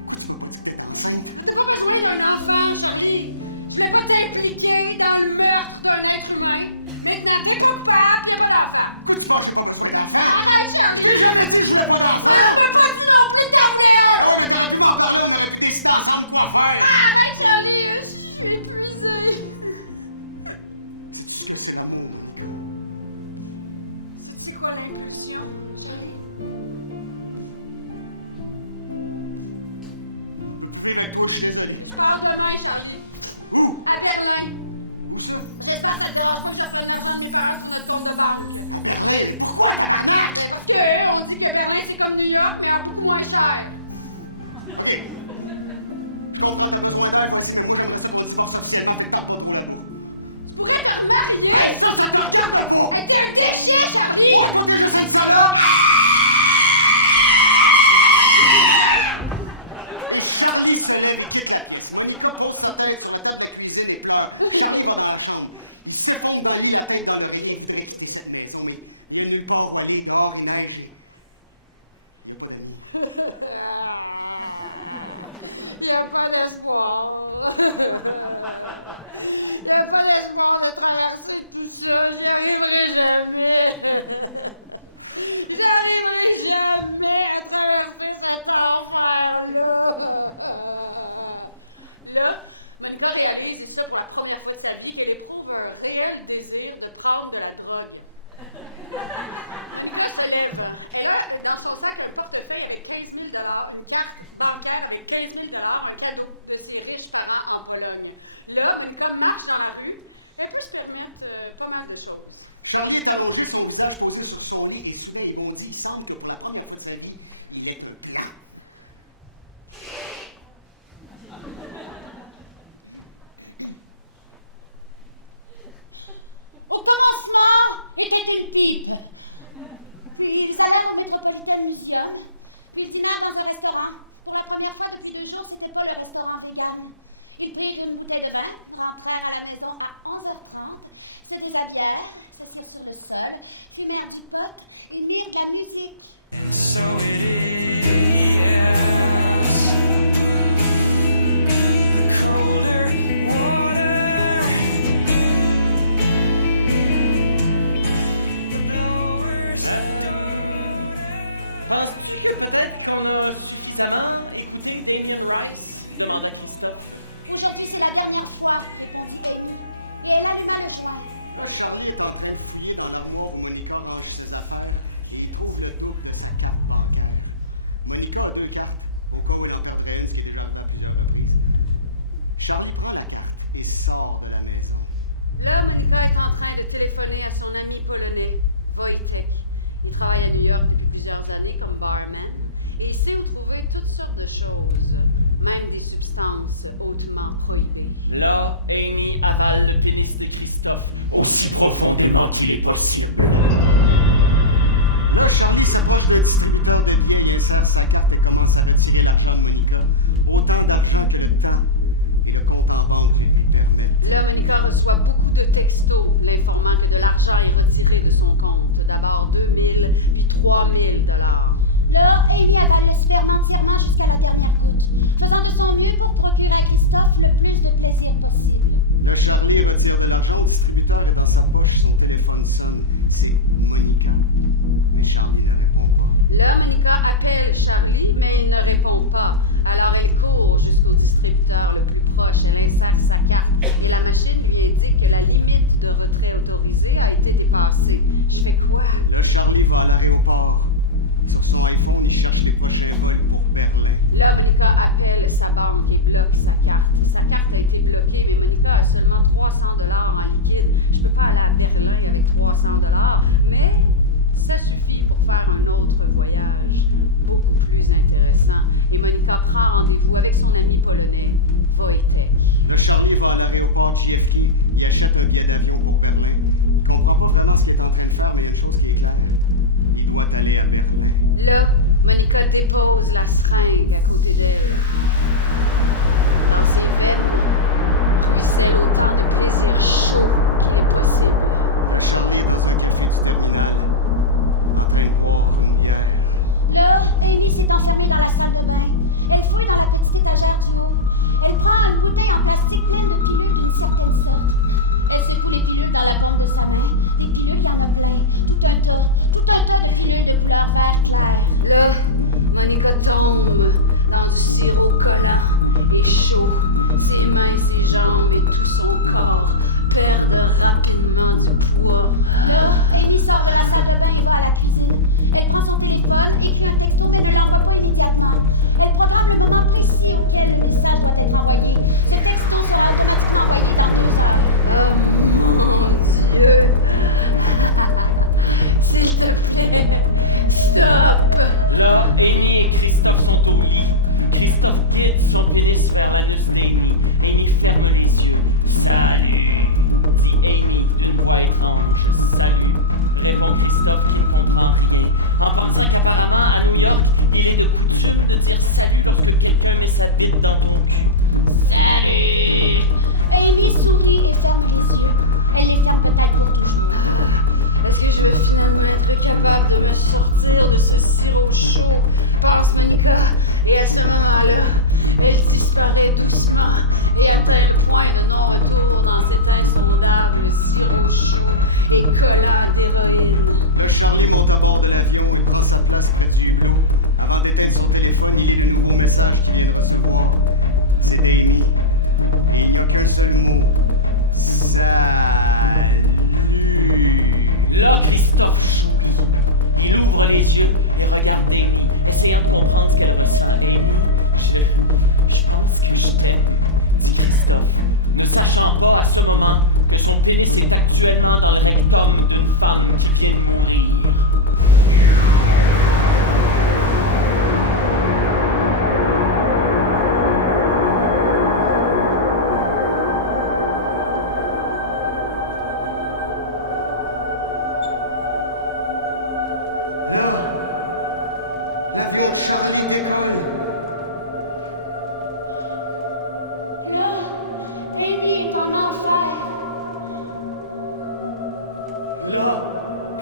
Pourquoi tu m'as pas dit que t'étais enceinte? T'as pas besoin d'un enfant, Charlie. Je vais pas t'impliquer dans le meurtre d'un être humain. Maintenant, t'es pas coupable, t'as pas d'enfant. Pourquoi tu penses que j'ai pas besoin d'enfant? Arrête, Charlie. J'ai jamais dit que je voulais pas d'enfant! Tu peux pas dire non plus que t'en voulais un. Oh, mais t'aurais pu m'en parler, on aurait pu décider ensemble quoi faire! Arrête, Charlie, je suis épuisée. Sais-tu ce que c'est l'amour, Monica? C'est quoi l'impulsion, Charlie? Vivre avec toi, je suis désolé. Je pars demain, Charlie. Où? À Berlin. Où ça? J'espère que ça te dérange pas que je prenne l'argent de mes parents sur notre compte de banque. À Berlin. Pourquoi, tabarnak? Parce que on dit que Berlin, c'est comme New York, mais à beaucoup moins cher. OK. Je comprends, t'as besoin d'aide, va essayer que moi, j'aimerais ça qu'on divorce officiellement, fait que t'as pas trop l'amour. Tu pourrais te marier. Hey, ça te regarde pas! Mais t'es un déchet, Charlie. Ouais, toi, t'es juste un salope! Charlie se lève et quitte la pièce. Monica pose sa tête sur la table de la cuisine et pleure. Charlie va dans la chambre. Il s'effondre dans le lit, la tête dans l'oreiller. Il voudrait quitter cette maison, mais il y a nulle part où aller, dehors, il neige et... Il n'y a pas d'amis. Il n'y a pas d'espoir. Il n'y a pas d'espoir de traverser tout ça. J'y arriverai jamais. J'arriverai jamais à traverser cet enfer-là. Là, Monica réalise, et ça pour la première fois de sa vie, qu'elle éprouve un réel désir de prendre de la drogue. Monica se lève. Elle a dans son sac un portefeuille avec 15 000 une carte bancaire avec 15 000 un cadeau de ses riches parents en Pologne. Là, Monica marche dans la rue. Elle peut se permettre pas mal de choses. Charlie est allongé, son visage posé sur son lit, et soudain il bondit. Il semble que pour la première fois de sa vie, il est un plan. Au commencement, était une pipe. Puis il s'allait au Metropolitan Museum. Puis il dîna dans un restaurant. Pour la première fois depuis 2 jours, c'était pas le restaurant vegan. Ils prirent une bouteille de vin, rentrèrent à la maison à 11h30, se déshabillèrent, s'assirent sur le sol, fumèrent du pot, ils mirent la musique. Penses-tu que peut-être qu'on a suffisamment écouté Damien Rice? Demanda Christophe. Aujourd'hui, c'est la dernière fois, répondit Amy. Et elle alluma le joint. Là, Charlie est en train de fouiller dans l'armoire où Monica range ses affaires et il trouve le double de sa carte bancaire. Monica a 2 cartes, au cas où il en perdrait une, ce qui est déjà arrivé à plusieurs reprises. Charlie prend la carte et sort de la maison. Là, Monica est en train de téléphoner à son ami polonais, Wojtek. Il travaille à New York depuis plusieurs années comme barman. Et il sait où trouver toutes sortes de choses, même des substances hautement prohibées. Là, Amy avale le pénis de Christophe. Aussi profondément qu'il est possible. Là, Charlie s'approche d'un distributeur de biens, il insère sa carte et commence à retirer l'argent de Monica. Autant d'argent que le temps et le compte en banque lui permettent. Là, Monica reçoit beaucoup de textos l'informant que de l'argent est retiré de son compte. D'abord 2000 puis 3000 dollars. Là, Amy avale se faire entièrement jusqu'à la dernière goutte, faisant de son mieux pour procurer à Christophe le plus de plaisir possible. Là, Charlie retire de l'argent au distributeur et dans sa poche, son téléphone sonne. C'est Monica. Mais Charlie ne répond pas. Là, Monica appelle Charlie, mais il ne répond pas. Alors elle court jusqu'au distributeur le plus proche. Elle insère sa carte et la machine lui indique que la limite de retrait autorisé a été dépassée. Je fais quoi? Là, Charlie va à l'aéroport. Sur son iPhone, il cherche les prochains vols pour Berlin. Là, Monica appelle sa banque et bloque sa carte. Sa carte a été bloquée, mais Monica a seulement 300 dollars en liquide. Je ne peux pas aller à Berlin avec 300 dollars, mais ça suffit pour faire un autre voyage, beaucoup plus intéressant. Et Monica prend rendez-vous avec son ami polonais, Wojtek. Là, Charlie va à l'aéroport JFK. Il achète un billet d'avion pour Berlin. Il comprend pas vraiment ce qu'il est en train de faire, mais il y a une chose qui est claire. Il doit aller à Berlin. Là, Monica dépose la seringue à côté d'elle. C'est belle. Tout c'est autant de plaisir chaud qu'il est possible. Là, Charlie est dans un café du terminal, en train de boire une bière. Là, Amy s'est enfermée dans la salle de bain. Elle fouille dans la petite étagère du haut. Elle prend une bouteille en plastique pleine de pilules d'une certaine sorte. Elle secoue les pilules dans la paume de sa main. Des pilules, il y en a plein. Tout un tas de pilules de couleur vert clair. Là, Monica tombe dans du sirop collant et chaud. Ses mains, ses jambes et tout son corps perdent rapidement du poids. Là, Amy sort de la salle de bain et va à la cuisine. Elle prend son téléphone, écrit un texto, mais ne l'envoie pas immédiatement. Elle programme le moment précis auquel le message doit être envoyé. Ce texto sera automatiquement envoyé dans 2 heures. Oh mon Dieu! S'il te plaît, stop! Là, Amy et Christophe sont au lit. Christophe guide son pénis vers l'anus d'Amy. Amy ferme les yeux. Salut, dit Amy d'une voix étrange. Salut, répond Christophe qui ne comprend rien. En pensant qu'apparemment à New York, il est de coutume de dire salut lorsque quelqu'un met sa bite dans ton cul. Salut! Amy sourit et ferme les yeux. Elle les ferme malgré toujours. Est-ce que je vais finalement être capable de me sortir de ce sirop chaud? Pense Monica. Et à ce moment-là, elle disparaît doucement et atteint le point de non-retour dans cet insondable sirop chaud et collant d'héroïne. Là, Charlie monte à bord de l'avion et prend sa place près du hublot. Avant d'éteindre son téléphone, il lit le nouveau message qu'il vient de recevoir. C'est d'Amy. Et il n'y a qu'un seul mot. Salut. Là, Christophe sourit. Il ouvre les yeux et regarde Amy, essayant de comprendre ce qu'elle ressent. Amy, je pense que je t'aime, dit Christophe, ne sachant pas à ce moment que son pénis est actuellement dans le rectum d'une femme qui vient de mourir. Là, l'avion de Charlie décolle. Là, Amy est en enfer. Là,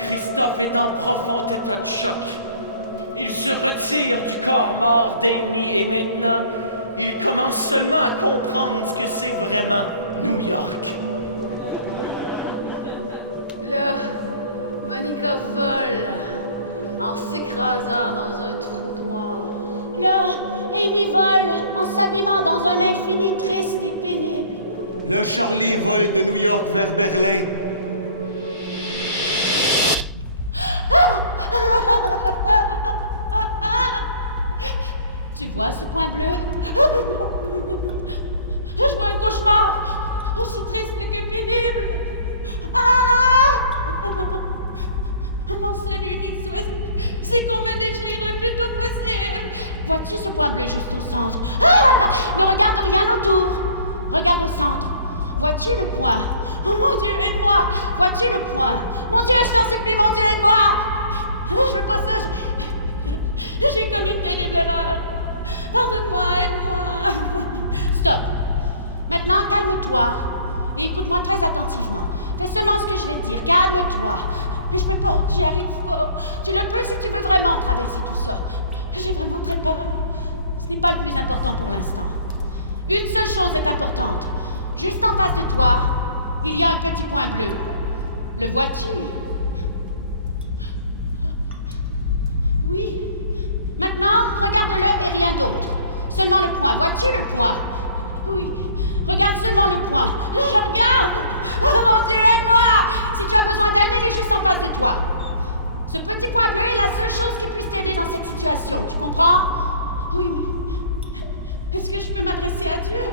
Christophe est en profond état de choc. Il se retire du corps mort d'Amy et maintenant, il commence seulement à comprendre ce que c'est vraiment New York. Là, Monica vole en s'écrasant dans un trou noir. Là, Amy vole en s'abîmant dans un infini triste et pénible. Là, Charlie vole de New York vers Berlin. Tu dois se Juste en face de toi, il y a un petit point bleu. Le vois-tu? Oui. Maintenant, regarde-le et rien d'autre. Seulement le point. Vois-tu le point? Oui. Regarde seulement le point. Je regarde. Remontez-les-moi. Si tu as besoin d'aide, il est juste en face de toi. Ce petit point bleu est la seule chose qui puisse t'aider dans cette situation. Tu comprends? Oui. Est-ce que je peux m'adresser à Dieu?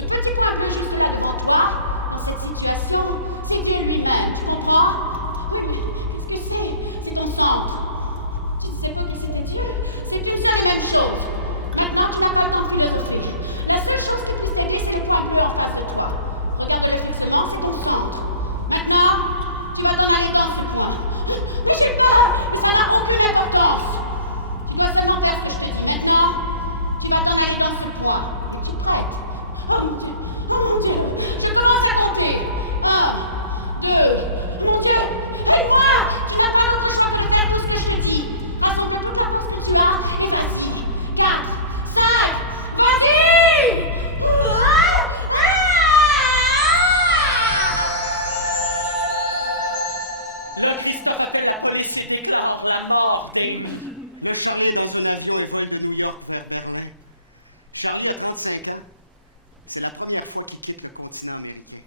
Ce petit point bleu juste là devant toi, dans cette situation, c'est Dieu lui-même. Tu comprends? Oui, mais ce que c'est ton centre. Tu ne sais pas que c'était Dieu? C'est une seule et même chose. Maintenant, tu n'as pas le temps de philosopher. La seule chose qui puisse t'aider, c'est le point bleu en face de toi. Regarde-le fixement, c'est ton centre. Maintenant, tu vas t'en aller dans ce point. Mais j'ai peur! Mais ça n'a aucune importance. Tu dois seulement faire ce que je te dis. Maintenant, tu vas t'en aller dans ce point. Es-tu prête? Oh mon Dieu! Oh mon Dieu! Je commence à compter. 1, 2. Mon Dieu! Aide-moi! Tu n'as pas d'autre choix que de faire tout ce que je te dis. Rassemble toute la force que tu as et vas-y. 4, 5, vas-y! Là, Christophe appelle la police et déclare la mort d'Amy. Là, Charlie est dans un avion étoile de New York vers Berlin. Charlie a 35 ans. C'est la première fois qu'il quitte le continent américain.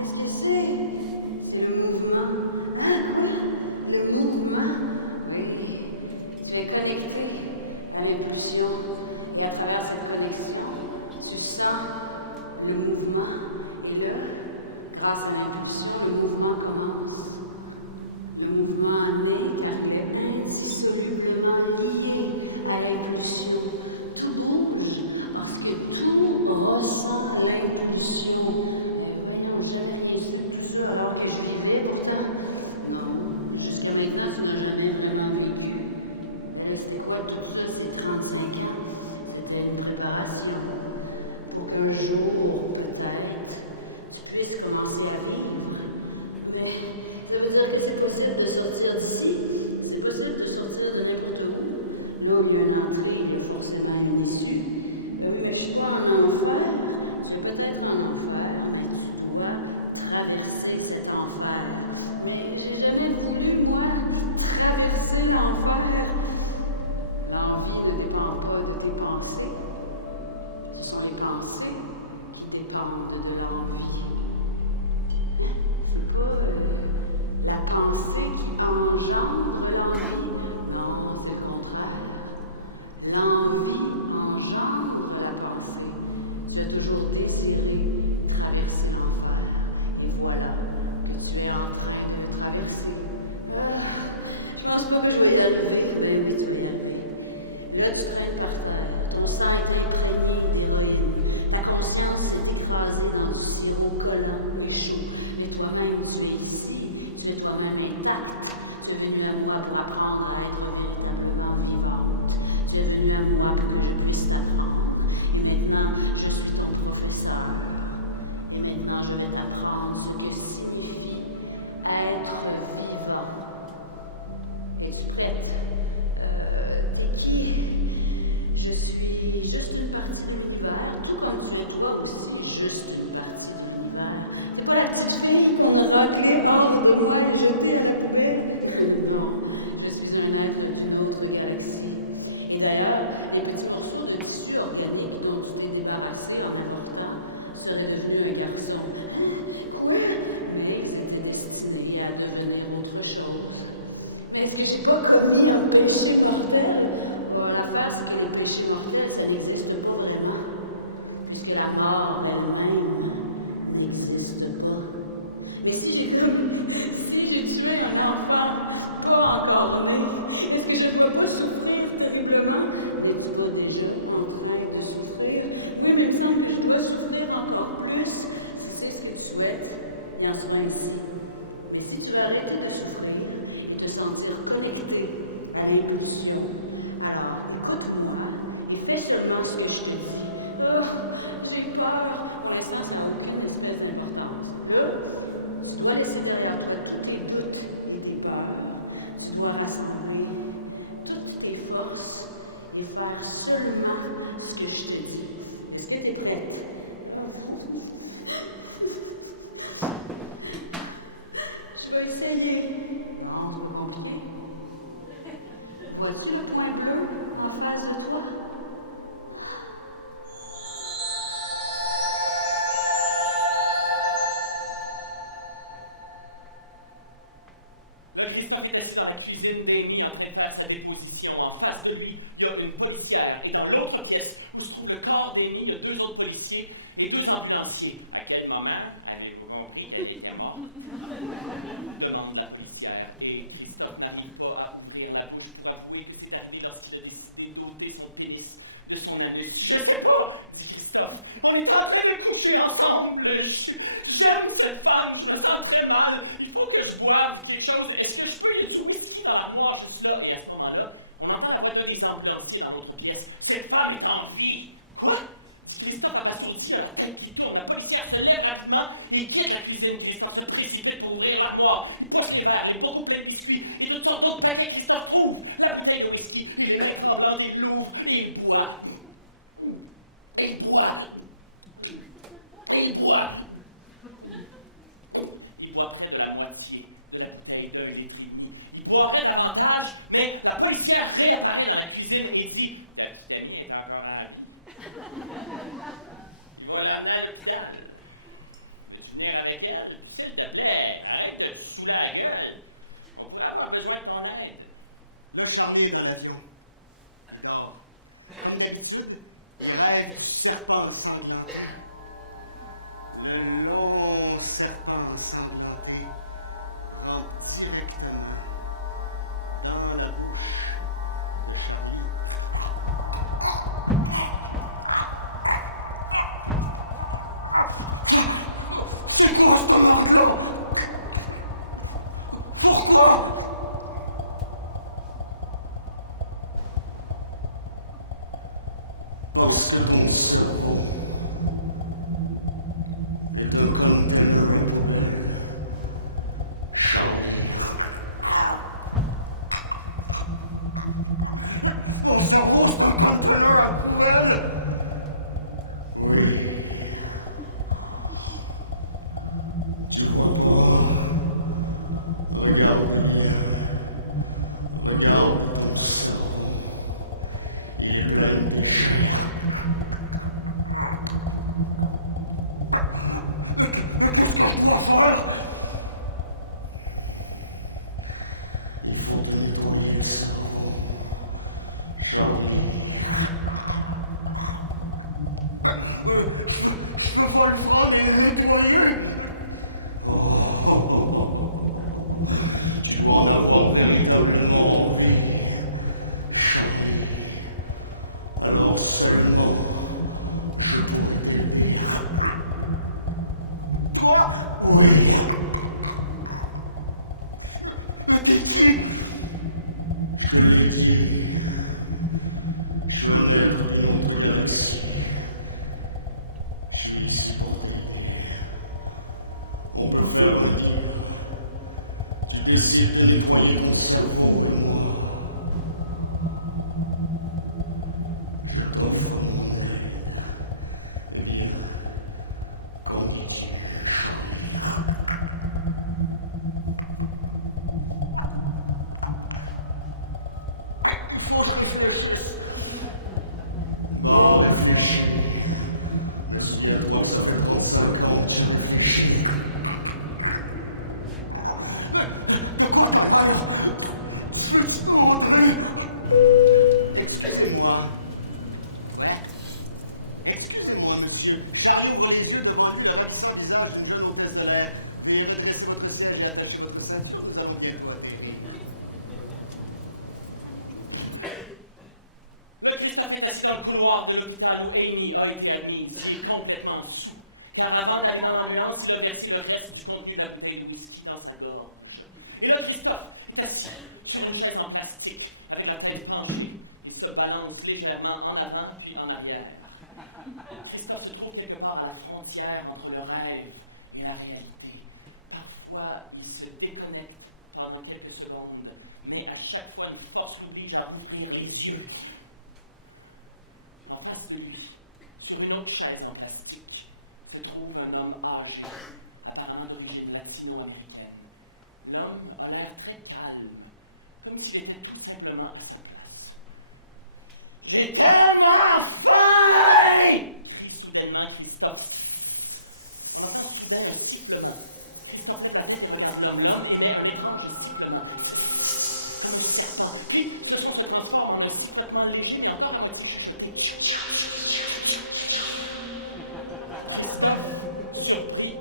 Qu'est-ce que c'est? C'est le mouvement. Ah oui, le mouvement. Oui, tu es connecté à l'impulsion et à travers cette connexion, tu sens le mouvement. Et là, grâce à l'impulsion, le mouvement commence. Le mouvement naît car il est indissolublement lié à l'impulsion. Tout bouge parce que tout ressent l'impulsion. Voyons, j'avais rien su de tout ça alors que je vivais pourtant. Non, jusqu'à maintenant, tu n'as jamais vraiment vécu. Alors, c'était quoi tout ça, ces 35 ans? C'était une préparation pour qu'un jour, peut-être, tu puisses commencer à vivre. Mais ça veut dire que c'est possible de sortir d'ici. C'est possible de sortir de n'importe où. Là où il y a une entrée, il y a forcément une issue. Ben oui, mais je suis pas en enfer. Je vais peut-être en enfer, mais tu dois traverser cet enfer. Mais j'ai jamais voulu, moi, traverser l'enfer. L'envie ne dépend pas de tes pensées. Ce sont les pensées qui dépendent de l'envie. C'est pas la pensée qui engendre l'envie. Non, c'est le contraire. L'envie engendre la pensée. Tu as toujours désiré traverser l'enfer. Et voilà que tu es en train de le traverser. Je pense pas que je vais y arriver. Ben oui, tu vas y arriver. Là, tu traînes par terre. Ton sang est imprégné d'héroïne. La conscience s'est écrasée dans du sirop collant et chaud. Mais toi-même, tu es ici. Tu es toi-même intact. Tu es venu à moi pour apprendre à être véritablement vivante. Tu es venu à moi pour que je puisse t'apprendre. Et maintenant, je suis ton professeur. Et maintenant, je vais t'apprendre ce que signifie être vivant. Es-tu prête? T'es qui? Je suis juste une partie de l'univers, tout comme tu es toi aussi, juste une partie de l'univers. T'es pas la petite fille qu'on a raclée hors de moi et jetée à la poubelle? Non, je suis un être d'une autre galaxie. Et d'ailleurs, les petits morceaux de tissu organique dont tu t'es débarrassé en important seraient devenus un garçon. Quoi? Mais c'était destiné à devenir autre chose. Est-ce que j'ai pas commis un péché mortel? Bon, l'affaire, c'est que les péchés mortels, ça n'existe pas vraiment. Puisque la mort elle-même n'existe pas. Mais si j'ai tué un enfant pas encore né, est-ce que je ne dois pas souffrir terriblement? Mais tu vas déjà en train de souffrir. Oui, mais il me semble que je dois souffrir encore plus. Si c'est ce que tu souhaites, il en sera ainsi. Mais si tu veux arrêter de souffrir et te sentir connecté à l'impulsion, alors écoute-moi et fais seulement ce que je te dis. Oh, j'ai peur. Pour l'instant, ça n'a aucune espèce d'importance. Là, tu dois laisser derrière toi tous tes doutes et tes peurs. Tu dois rassembler toutes tes forces et faire seulement ce que je te dis. Est-ce que t'es prête? Je vais essayer. Non, trop compliqué. Vois-tu le point bleu en face de toi? Là, Christophe est assis dans la cuisine d'Amy en train de faire sa déposition. En face de lui, il y a une policière. Et dans l'autre pièce où se trouve le corps d'Amy, il y a 2 autres policiers et 2 ambulanciers. À quel moment avez-vous compris qu'elle était morte? Demande la policière. Et Christophe n'arrive pas à ouvrir la bouche pour avouer que c'est arrivé lorsqu'il a décidé d'ôter son pénis de son anus. Je sais pas, dit Christophe. On est en train de coucher ensemble. J'aime cette femme, je me sens très mal. Il faut que je boive quelque chose. Est-ce que je peux? Il y a du whisky dans l'armoire juste là. Et à ce moment-là, on entend la voix d'un des ambulanciers dans l'autre pièce. Cette femme est en vie. Quoi? Dit Christophe abasourdi, a la tête qui tourne. La policière se lève rapidement et quitte la cuisine. Christophe se précipite pour ouvrir l'armoire. Il pousse les verres, les bocaux pleins de biscuits et toutes sortes d'autres paquets. Christophe trouve la bouteille de whisky. Et les mains tremblantes, il l'ouvre et il boit. Et il boit. Et il boit. Il boit près de la moitié de la bouteille d'1,5 litre. Il boirait davantage, mais la policière réapparaît dans la cuisine et dit « Ta petite amie est encore en vie. Il va l'amener à l'hôpital. Veux-tu venir avec elle? S'il te plaît, arrête de te saouler la gueule. On pourrait avoir besoin de ton aide. » Là, Charlie est dans l'avion. Alors, comme d'habitude, il rêve du serpent ensanglanté. Le long serpent ensanglanté rentre directement dans la bouche de Charlie. C'est quoi ce merde-là? Pourquoi? Parce que ton cerveau est un conteneur à poubelle. Charlie. Ton cerveau, c'est un conteneur à poubelle? Oui. Tu crois pas? Regarde bien. Regarde ton cerveau. Il est plein de déchets. Mais qu'est-ce que je dois faire? Il faut te nettoyer le cerveau. Charlie. Je peux pas le prendre et le nettoyer. Oh. Tu dois en avoir véritablement envie. Charlie. Alors seulement je pourrai t'aider. Toi? Oui. Mais Kitty, je te l'ai dit. Je suis un être d'une autre galaxie. Je suis ici pour t'aider. On peut faire un deal. Tu décides de nettoyer ton cerveau et moi. Je t'offre mon aide. Eh bien, qu'en dis-tu, Charlie? Il faut que je réfléchisse. Bon, réfléchis. Mais souviens-toi que ça fait 35 ans que tu réfléchis. De quoi t'en parles? Je veux te montrer. Excusez-moi. Ouais? Excusez-moi, monsieur. Charlie ouvre les yeux devant lui le ravissant visage d'une jeune hôtesse de l'air. Veuillez redresser votre siège et attacher votre ceinture. Nous allons bientôt atterrir. Le Christophe est assis dans le couloir de l'hôpital où Amy a été admise. Il est complètement sous. Car avant d'aller dans l'ambulance, il a versé le reste du contenu de la bouteille de whisky dans sa gorge. Et là, Christophe est assis sur une chaise en plastique, avec la tête penchée, et se balance légèrement en avant puis en arrière. Christophe se trouve quelque part à la frontière entre le rêve et la réalité. Parfois, il se déconnecte pendant quelques secondes, mais à chaque fois, une force l'oblige à ouvrir les yeux. En face de chaise en plastique se trouve un homme âgé, apparemment d'origine latino-américaine. L'homme a l'air très calme, comme s'il était tout simplement à sa place. « J'ai tellement faim !» crie soudainement Christophe. On entend soudain un sifflement. Christophe lève la tête et regarde l'homme. L'homme émet un étrange sifflement, comme un serpent. Puis, ce son se transforme en un sifflement léger, mais encore à moitié chuchoté. Christophe, surpris,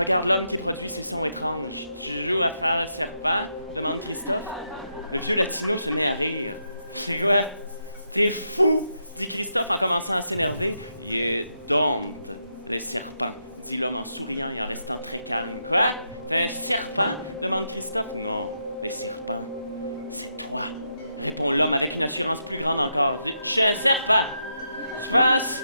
regarde l'homme qui produit ces sons étranges. « Je joue à faire le serpent ?» demande Christophe. Le vieux latino se met à rire. « C'est quoi? T'es fou! » dit Christophe en commençant à s'énerver. « You don't, les serpents. » dit l'homme en souriant et en restant très calme. « Quoi? Un serpent? » demande Christophe. « Non, les serpents. C'est toi. » répond l'homme avec une assurance plus grande encore. « Je suis un serpent. Tu penses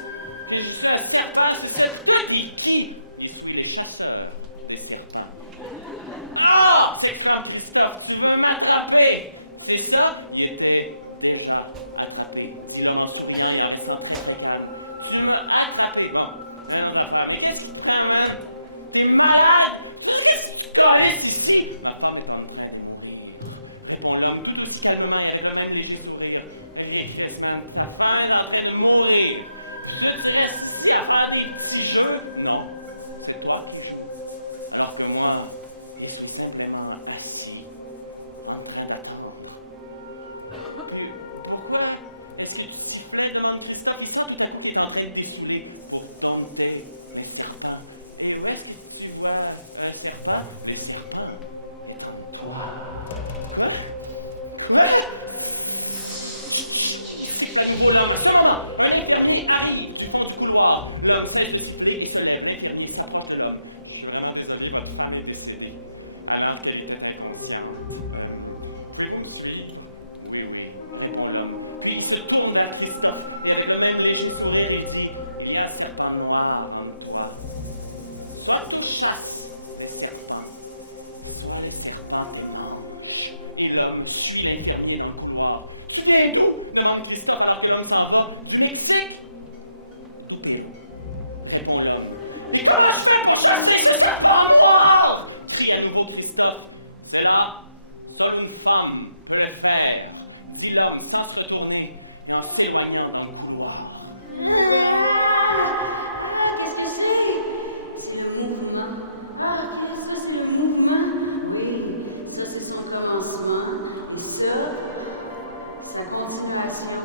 que je suis un serpent? C'est ça? Toi, t'es qui? » Il suit les chasseurs, les serpents. « Ah! » s'exclame Christophe. « Tu veux m'attraper? » C'est ça? Il était déjà attrapé, dit l'homme en souriant et en restant très calme. « Tu m'as attrapé. Bon. C'est une autre affaire. Mais qu'est-ce qui te prend, madame? T'es malade? Qu'est-ce que tu connais ici? » « Ma femme est en train de mourir, » répond l'homme tout aussi calmement et avec le même léger sourire. Elle vient qui laisse man. Ta femme est en train de mourir. Tu restes ici à faire des petits jeux? Non, c'est toi qui joues. Alors que moi, je suis simplement assis, en train d'attendre. Puis, pourquoi est-ce que tu sifflais? Demande Christophe. Il sent tout à coup qu'il est en train de dessouler pour dompter les serpents. Et où est-ce que tu vois un serpent? Le serpent est en toi. Quoi? Quoi? Siffle à nouveau l'homme. À ce moment, un infirmier arrive du fond du couloir. L'homme cesse de siffler et se lève. L'infirmier s'approche de l'homme. Je suis vraiment désolé, votre femme est décédée, alors qu'elle était inconsciente. Pouvez-vous me suivre? Oui, répond l'homme. Puis il se tourne vers Christophe et avec le même léger sourire, il dit « Il y a un serpent noir en toi. Soit tu chasses les serpents, soit les serpents des manches. » Et l'homme suit l'infirmier dans le couloir. « Tu viens d'où? » demande Christophe alors que l'homme s'en va. « Du Mexique? » « D'où bien, répond l'homme. « Et comment je fais pour chasser ce serpent noir? » crie à nouveau Christophe. « C'est là, seule une femme peut le faire, » dit l'homme sans se retourner, mais en s'éloignant dans le couloir. Qu'est-ce que c'est? C'est le mouvement. Ah, qu'est-ce que c'est le mouvement? Oui, ça c'est son commencement. Et ça, sa continuation.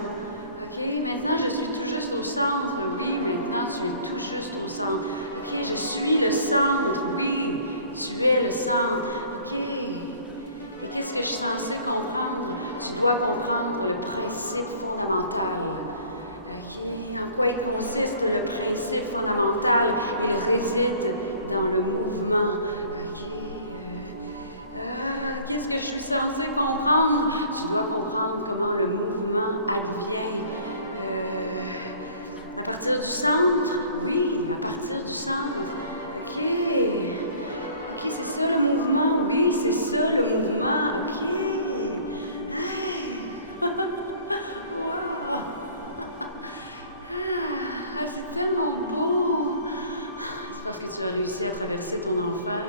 Ok, maintenant je suis tout juste au centre. Oui, maintenant tu es tout juste au centre. Ok, je suis le centre. Oui, tu es le centre. Ok. Qu'est-ce que je suis censée comprendre? Tu dois comprendre le principe fondamental. Okay. En quoi il consiste le principe fondamental? Il réside dans le mouvement. Qu'est-ce que je suis censée comprendre? Tu dois comprendre comment le mouvement advient. À partir du centre? Oui, à partir du centre. Ok, c'est ça le mouvement? Oui, c'est ça le mouvement. Ok. C'est tellement beau. Je pense que tu as réussi à traverser ton enfer.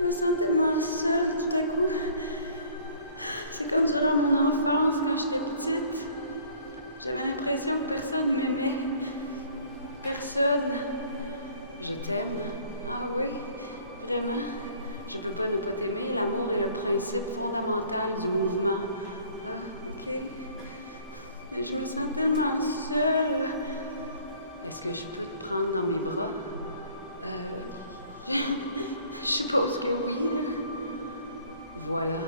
Je me sens tellement seule tout à coup. C'est comme durant mon enfance quand j'étais petite. J'avais l'impression que personne ne m'aimait. Personne. Je t'aime. Ah oui, vraiment. Je ne peux pas ne pas t'aimer. L'amour est le principe fondamental du mouvement. Ok. Et je me sens tellement seule. Est-ce que je peux te prendre dans mes bras? Je suppose que oui. Voilà.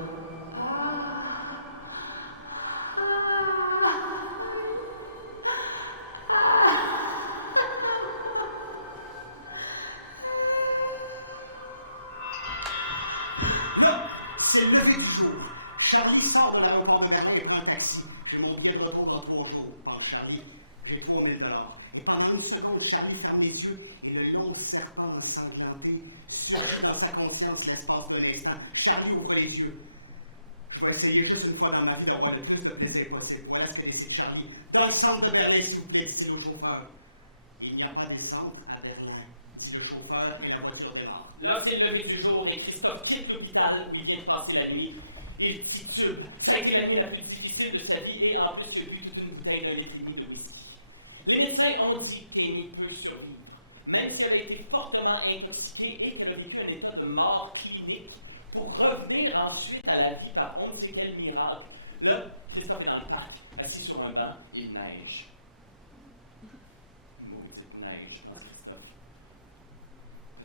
Là, c'est le lever du jour. Charlie sort de l'aéroport de Berlin et prend un taxi. J'ai mon billet de retour dans 3 jours. En Charlie, j'ai 3 000 $. Et pendant une seconde, Charlie ferme les yeux et le long serpent ensanglanté surgit dans sa conscience l'espace d'un instant. Charlie ouvre les yeux. Je vais essayer juste une fois dans ma vie d'avoir le plus de plaisir possible. Voilà ce que décide Charlie. Dans le centre de Berlin, s'il vous plaît, dit-il au chauffeur. Il n'y a pas de centre à Berlin, dit le chauffeur et la voiture démarre. Là, c'est le lever du jour et Christophe quitte l'hôpital où il vient de passer la nuit. Il titube. Ça a été la nuit la plus difficile de sa vie et en plus, il a bu toute une bouteille d'1,5 litre de whisky. Les médecins ont dit qu'Amy peut survivre, même si elle a été fortement intoxiquée et qu'elle a vécu un état de mort clinique pour revenir ensuite à la vie par on ne sait quel miracle. Là, Christophe est dans le parc, assis sur un banc, il neige. Maudite neige, pense Christophe.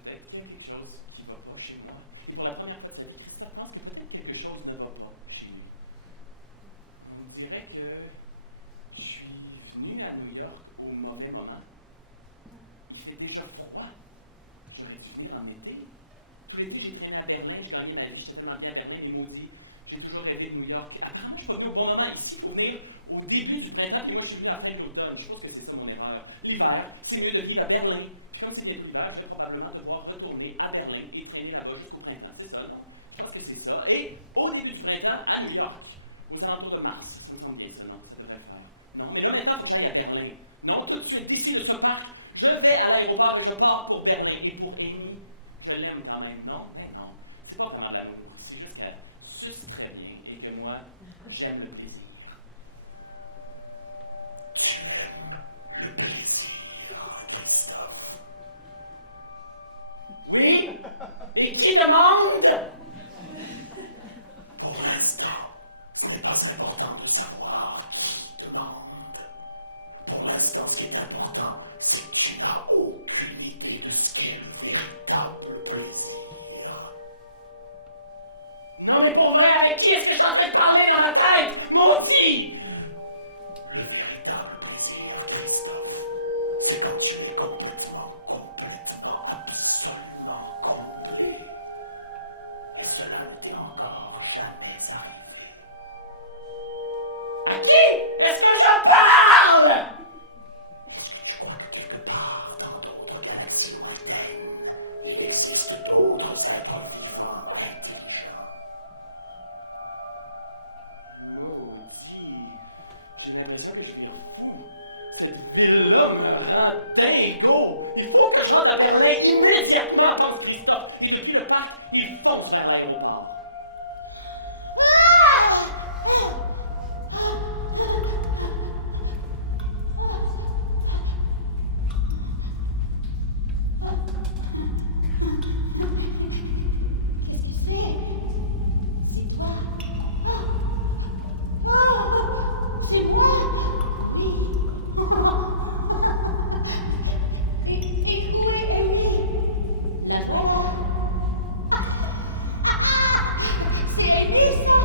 Peut-être qu'il y a quelque chose qui ne va pas chez moi. Et pour la première fois de sa vie, Christophe pense que peut-être quelque chose ne va pas chez lui. On dirait que je suis venu à New York au mauvais moment. Il fait déjà froid. J'aurais dû venir en été. Tout l'été, j'ai traîné à Berlin, je gagnais ma vie, j'étais tellement bien à Berlin, mais maudit, j'ai toujours rêvé de New York. Apparemment, je suis pas venu au bon moment. Ici, il faut venir au début du printemps, puis moi, je suis venu à la fin de l'automne. Je pense que c'est ça mon erreur. L'hiver, c'est mieux de vivre à Berlin. Puis comme c'est bientôt l'hiver, je vais probablement devoir retourner à Berlin et traîner là-bas jusqu'au printemps. C'est ça, non? Je pense que c'est ça. Et au début du printemps, à New York, aux alentours de mars. Ça me semble bien ça, non? Ça devrait le faire. Non, mais là, maintenant, il faut que j'aille à Berlin. Non, tout de suite, d'ici de ce parc, je vais à l'aéroport et je pars pour Berlin. Et pour Amy, je l'aime quand même. Non? Ben non. C'est pas vraiment de l'amour. C'est juste qu'elle suce très bien et que moi, j'aime le plaisir. Tu aimes le plaisir, Christophe. Oui? Et qui demande? Pour l'instant, ce n'est pas important de savoir qui demande. Pour l'instant, ce qui est important, c'est que tu n'as aucune idée de ce qu'est le véritable plaisir. Non, mais pour vrai, avec qui est-ce que je suis en train de parler dans ma tête? Maudit! Le véritable plaisir, Christophe, c'est quand tu es complètement, absolument complet. Et cela ne t'est encore jamais arrivé. À qui est-ce que je parle? Est-ce que tu crois que quelque part dans d'autres galaxies lointaines, il existe d'autres êtres vivants intelligents? Maudit. J'ai l'impression que je vais fou. Cette ville-là me rend dingo. Il faut que je rentre à Berlin immédiatement, pense Christophe. Et depuis le parc, il fonce vers l'aéroport. Qu'est-ce que c'est? C'est toi? C'est moi? Oui. Et où est Amy? La voilà. C'est Amy, ça?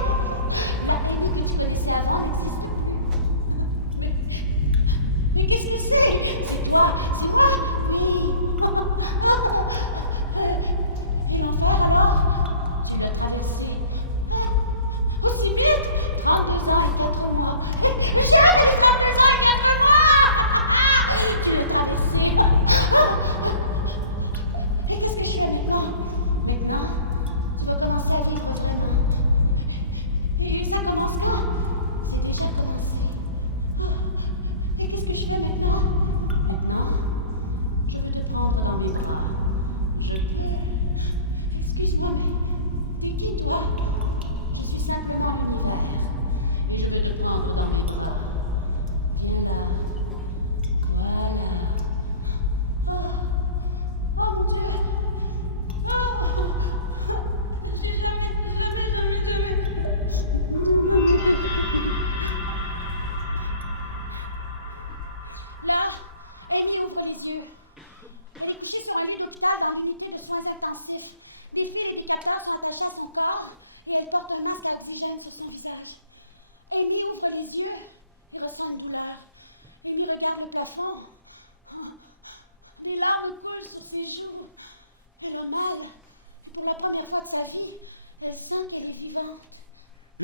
La Amy que tu connaissais avant n'existe plus. Mais qu'est-ce que c'est? C'est toi? C'est moi? Oui. Et l'enfer alors? Tu l'as traversé. Aussi vite? 32 ans et 4 mois. J'ai 32 ans et 4 mois! Tu l'as traversé. Et qu'est-ce que je fais maintenant? Maintenant, tu vas commencer à vivre vraiment. Et ça commence quand? C'est déjà commencé. Et qu'est-ce que je fais maintenant? Maintenant, je veux te prendre dans mes bras. Je veux. Excuse-moi, mais t'es qui toi? Je suis simplement l'univers. Et je veux te prendre dans mes bras. Viens là. Voilà. Oh mon Dieu. J'ai jamais Là, Amy ouvre les yeux. Elle est couchée sur un lit d'hôpital dans l'unité de soins intensifs. Les fils et des capteurs sont attachés à son corps et elle porte un masque à oxygène sur son visage. Amy ouvre les yeux et ressent une douleur. Amy regarde le plafond. Des larmes coulent sur ses joues. Elle a mal. Et pour la première fois de sa vie, elle sent qu'elle est vivante.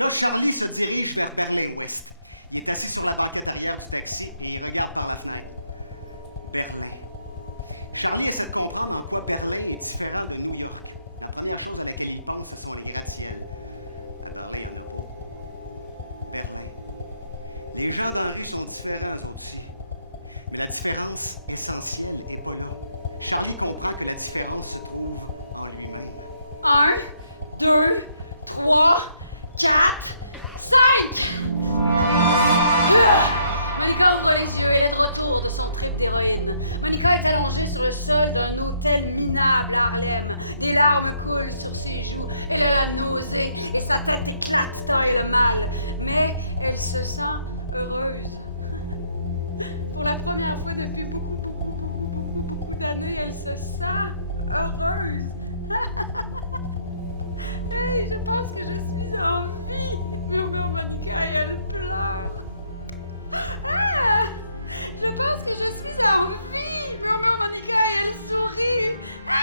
Là, Charlie se dirige vers Berlin-Ouest. Il est assis sur la banquette arrière du taxi et il regarde par la fenêtre. Berlin. Charlie essaie de comprendre en quoi Berlin est différent de New York. La première chose à laquelle il pense, ce sont les gratte-ciels. À Berlin, il n'y en a pas. Berlin. Les gens dans la rue sont différents aussi. Mais la différence essentielle n'est pas là. Charlie comprend que la différence se trouve en lui-même. 1, 2, 3, 4, 5! Monica ouvre les yeux, elle est de retour de son trip d'héroïne. Monica est allongée sur le sol d'un hôtel minable à Harlem. Des larmes coulent sur ses joues, elle a la nausée et sa tête éclate tant elle a mal. Mais elle se sent heureuse. Pour la première fois depuis beaucoup d'années, elle se sent heureuse. Hey, je pense que je suis en vie. Murmure Monica et elle pleure. Ah, je pense que je suis en vie. Murmure Monica et elle sourit. Ah,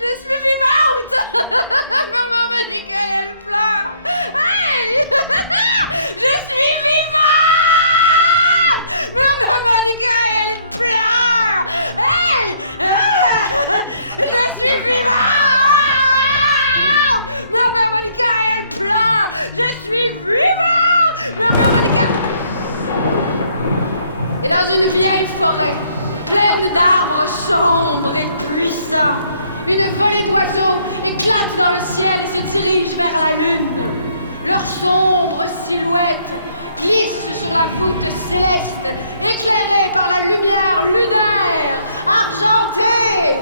je suis vivante. Murmure Monica et elle pleure. Hey, je suis vivante. Murmure Monica et elle pleure. Hey, je suis vivante. Je suis vivant! Et dans une vieille forêt, pleine d'arbres sombres et puissants, une volée d'oiseaux éclate dans le ciel et se dirige vers la lune. Leurs sombres silhouettes glissent sur la voûte céleste, éclairées par la lumière lunaire, argentée.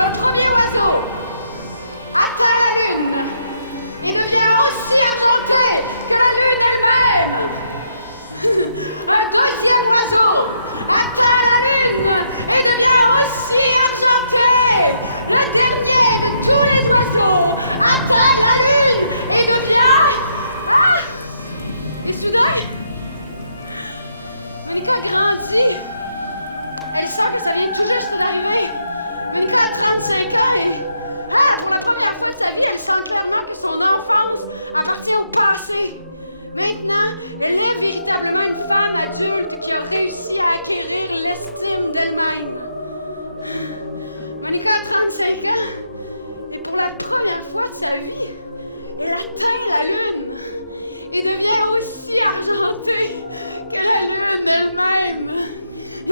Un premier oiseau atteint la lune et devient aussi argenté que la lune elle-même. Un deuxième oiseau atteint la lune et devient aussi argenté. Le dernier de tous les oiseaux atteint la lune et devient... Ah! Et soudain, Monica grandit. Elle sent que ça vient tout juste d'arriver. Monica a 35 ans et... Ah, pour la première fois de sa vie, elle sent clairement que son enfance appartient au passé. Maintenant, elle est véritablement une femme adulte qui a réussi à acquérir l'estime d'elle-même. Monica a 35 ans, et pour la première fois de sa vie, elle atteint la lune et devient aussi argentée que la lune elle-même.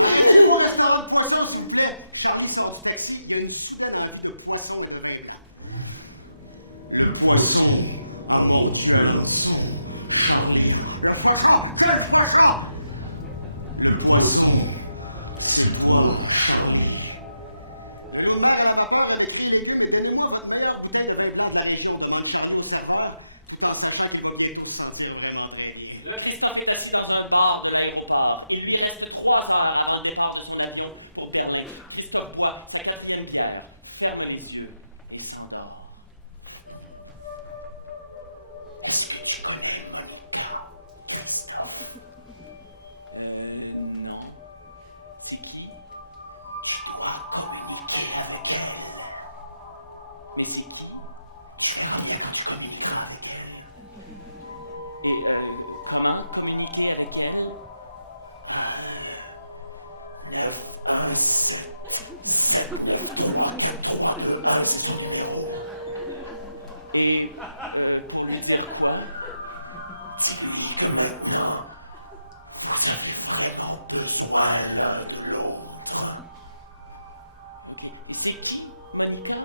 Arrêtez-vous au restaurant de poisson, s'il vous plaît. Charlie sort du taxi. Il a une soudaine envie de poisson et de vin blanc. Le poisson a mordu à l'hameçon, Charlie. Le poisson! Quel poisson! Le poisson, c'est toi, Charlie. Le loup de mer à la vapeur avec riz et légumes et donnez-moi votre meilleure bouteille de vin blanc de la région, demande Charlie au serveur, tout en sachant qu'il va bientôt se sentir vraiment très bien. Le Christophe est assis dans un bar de l'aéroport. Il lui reste 3 heures avant le départ de son avion pour Berlin. Christophe boit sa 4e bière, ferme les yeux et s'endort. Est-ce que tu connais Monica, Christophe? Non. C'est qui? Tu dois communiquer avec elle. Mais c'est qui? Tu verras bien quand tu communiqueras avec elle. Et comment communiquer avec elle? 9, 1, 7, 7, 9, 3, 4, 3, 2, 1, c'est son numéro. Et pour lui dire quoi? Dis-lui que maintenant, vous avez vraiment besoin l'un de l'autre. Ok. Et c'est qui, Monica?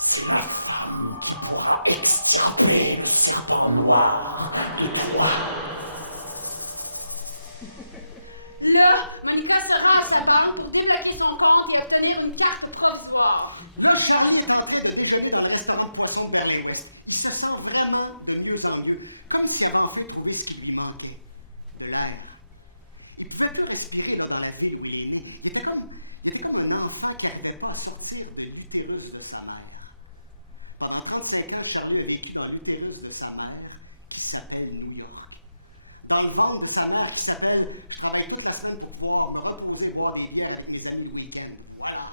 C'est la femme qui pourra extirper le serpent noir de toi. Là, Monica se rend à sa banque pour débloquer son compte et obtenir une carte provisoire. Là, Charlie est en train de déjeuner dans le restaurant de poisson de Berlin-Ouest. Il se sent vraiment de mieux en mieux, comme s'il avait enfin trouvé ce qui lui manquait, de l'air. Il ne pouvait plus respirer là, dans la ville où il est né. Il était comme un enfant qui n'arrivait pas à sortir de l'utérus de sa mère. Pendant 35 ans, Charlie a vécu dans l'utérus de sa mère, qui s'appelle New York. Dans le ventre de sa mère, qui s'appelle « Je travaille toute la semaine pour pouvoir me reposer, boire des bières avec mes amis le week-end. » Voilà.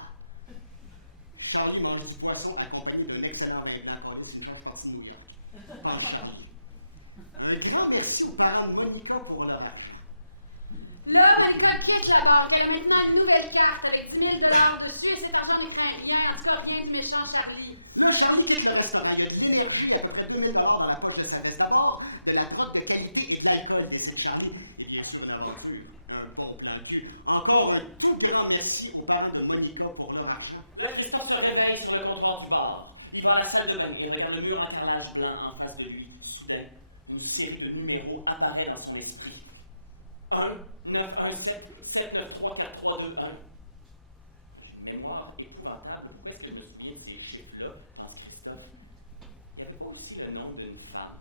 Charlie mange du poisson accompagné d'un excellent vin blanc. C'est une change partie de New York. Mange Charlie. Un grand merci aux parents de Monica pour leur argent. Là, Monica quitte la banque. Elle a maintenant une nouvelle carte avec 10 000 dessus et cet argent ne craint rien, en tout cas rien du méchant Charlie. Là, Charlie quitte le restaurant. Il y a de l'énergie, à peu près 2000 dans la poche de sa veste à bord, de la drogue de qualité et de l'alcool, décide Charlie. Et bien sûr, une aventure, un bon plan de cul. Encore un tout grand merci aux parents de Monica pour leur argent. Là, Christophe se réveille sur le comptoir du bar. Il va à la salle de bain et regarde le mur en carrelage blanc en face de lui. Soudain, une série de numéros apparaît dans son esprit. 1, 9, 1, 7, 7, 9, 3, 4, 3, 2, 1. J'ai une mémoire épouvantable. Pourquoi est-ce que je me souviens de ces chiffres-là, pense Christophe? Il n'y avait pas aussi le nom d'une femme?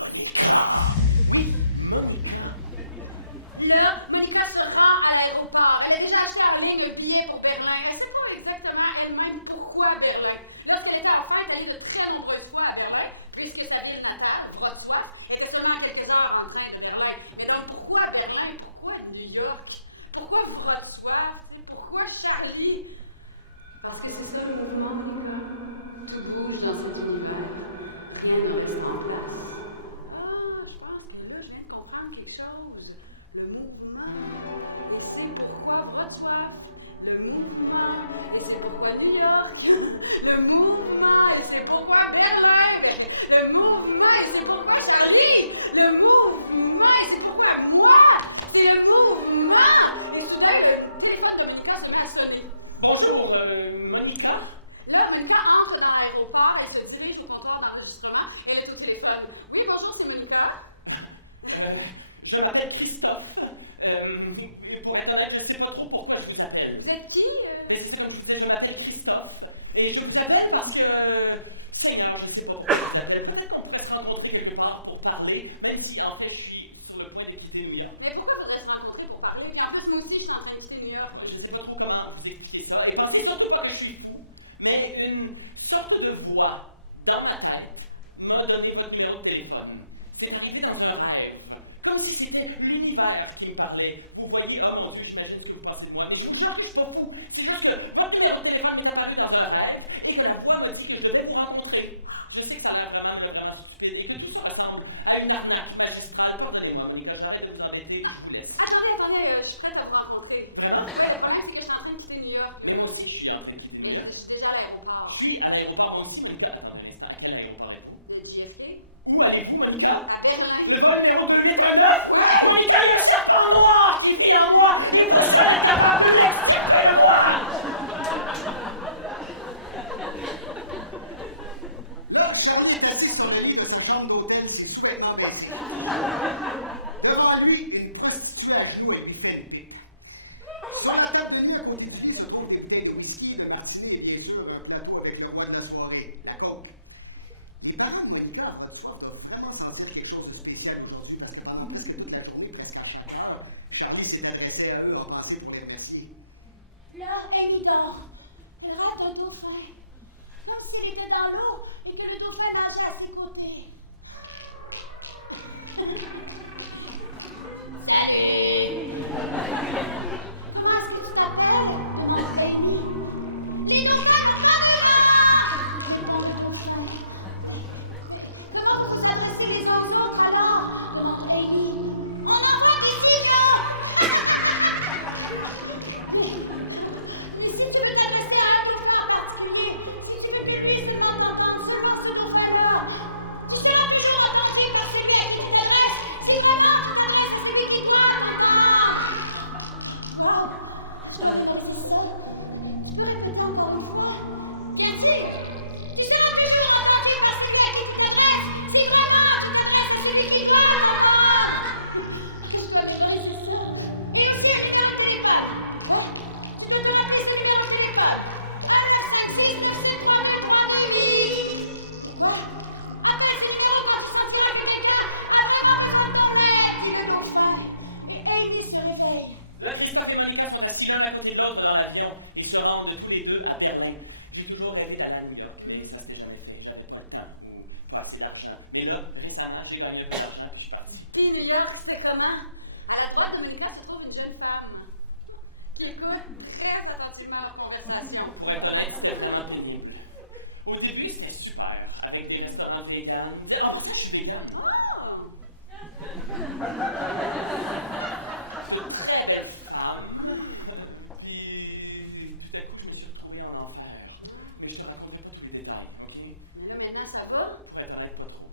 Monica! Oui, Monica! Là, Monica se rend à l'aéroport. Elle a déjà acheté en ligne le billet pour Berlin. Elle ne sait pas exactement elle-même pourquoi Berlin. Lorsqu'elle était enfant, elle est allée de très nombreuses fois à Berlin, puisque sa ville natale, Wrocław, était seulement quelques heures en train de Berlin. Mais donc, pourquoi Berlin? Pourquoi New York? Pourquoi Wrocław? Pourquoi Charlie? Parce que c'est ça le mouvement, Monica. Tout bouge dans cet univers. Rien ne reste en place. Ah, je pense que là, je viens de comprendre quelque chose. Le mouvement, et c'est pourquoi Wrocław. Le mouvement, et c'est pourquoi New York. Le mouvement, et c'est pourquoi Berlin. Le mouvement, et c'est pourquoi Charlie. Le mouvement, et c'est pourquoi moi. C'est le mouvement. Et soudain, le téléphone de Monica se met à sonner. Bonjour, Monica? Là, Monica entre dans l'aéroport, elle se dirige au comptoir d'enregistrement et elle est au téléphone. Oui, bonjour, c'est Monica. Je m'appelle Christophe. Pour être honnête, je ne sais pas trop pourquoi je vous appelle. Vous êtes qui? Mais c'est ça, comme je vous disais, je m'appelle Christophe. Et je vous appelle parce que... Seigneur, je ne sais pas pourquoi je vous appelle. Peut-être qu'on pourrait se rencontrer quelque part pour parler, même si, en fait, je suis sur le point de quitter New York. Mais pourquoi faudrait se rencontrer pour parler? Et en plus, moi aussi, je suis en train de quitter New York. Je ne sais pas trop comment vous expliquer ça. Et pensez surtout pas que je suis fou, mais une sorte de voix dans ma tête m'a donné votre numéro de téléphone. C'est arrivé dans un rêve. Comme si c'était l'univers qui me parlait. Vous voyez, oh mon Dieu, j'imagine ce que vous pensez de moi. Mais je vous jure que je suis pas fou. C'est juste que votre numéro de téléphone m'est apparu dans un rêve et que la voix m'a dit que je devais vous rencontrer. Je sais que ça a l'air vraiment stupide et que tout ça ressemble à une arnaque magistrale. Pardonnez-moi, Monica, j'arrête de vous embêter, je vous laisse. Attendez, je suis prête à vous rencontrer. Vraiment? Ouais, le problème, c'est que je suis en train de quitter New York. Mais moi aussi, je suis en train de quitter New Et York. je suis déjà à l'aéroport. Je suis à l'aéroport, moi aussi, Monica. Attendez un instant, à quel aéroport êtes-vous? De JFK? Où allez-vous, Monica? À Berlin. Le vol numéro 2819? Ouais! Monica, il y a un serpent noir qui vit en moi et le seul est capable de l'extirper de moi! Là, Charlie est assis sur le lit de sa chambre d'hôtel, ses sous-vêtements baissés. Devant lui, une prostituée à genoux, elle lui fait une pipe. Sur la table de nuit, à côté du lit, se trouvent des bouteilles de whisky, de martini et bien sûr un plateau avec le roi de la soirée, la coke. Les parents de Monica à Wrocław doivent vraiment sentir quelque chose de spécial aujourd'hui parce que pendant presque toute la journée, presque à chaque heure, Charlie s'est adressé à eux en pensée pour les remercier. Là, Amy dort. Elle rêve d'un dauphin. Comme si elle était dans l'eau et que le dauphin nageait à ses côtés. Salut! Comment est-ce que tu t'appelles? Demande Amy. Les dauphins n'ont pas de nom! Répond le dauphin. Comment vous vous adressez les uns aux autres alors? Demande Amy. On envoie des signaux! Mais si tu veux t'adresser à un dauphin en particulier, si tu veux que lui seulement t'entende, seulement ce dauphin-là, tu seras toujours entendu par celui à qui tu t'adresses, si vraiment tu t'adresses à celui qui doit t'entendre. Wow, je dois répéter ça. Je peux répéter encore une fois? Bien sûr! Tu seras toujours entendu par celui à qui tu t'adresses, si vraiment tu t'adresses à celui qui doit t'entendre. Je peux mémoriser ça. Et aussi un numéro de téléphone. Ouais. Tu peux me rappeler ce numéro de téléphone. 1-956-973-2328. Ouais. Appelle ce numéro quand tu sentiras que quelqu'un a vraiment besoin de ton aide, dit le dauphin. Et Amy se réveille. Là, Christophe et Monica sont assis l'un à côté de l'autre dans l'avion et se rendent tous les deux à Berlin. J'ai toujours rêvé d'aller à New York, mais ça s'était jamais fait. J'avais pas le temps ou pas assez d'argent. Mais là, récemment, j'ai gagné un peu d'argent puis je suis parti. Puis New York, c'était comment? À la droite de Monica se trouve une jeune femme qui écoute très attentivement leur conversation. Pour être honnête, c'était vraiment pénible. Au début, c'était super, avec des restaurants véganes. En vrai, je suis végane. Oh! C'est une très belle femme. Puis, tout à coup, je me suis retrouvé en enfer. Mais je te raconterai pas tous les détails, OK? Mais là, maintenant, ça va? Pour être honnête, pas trop.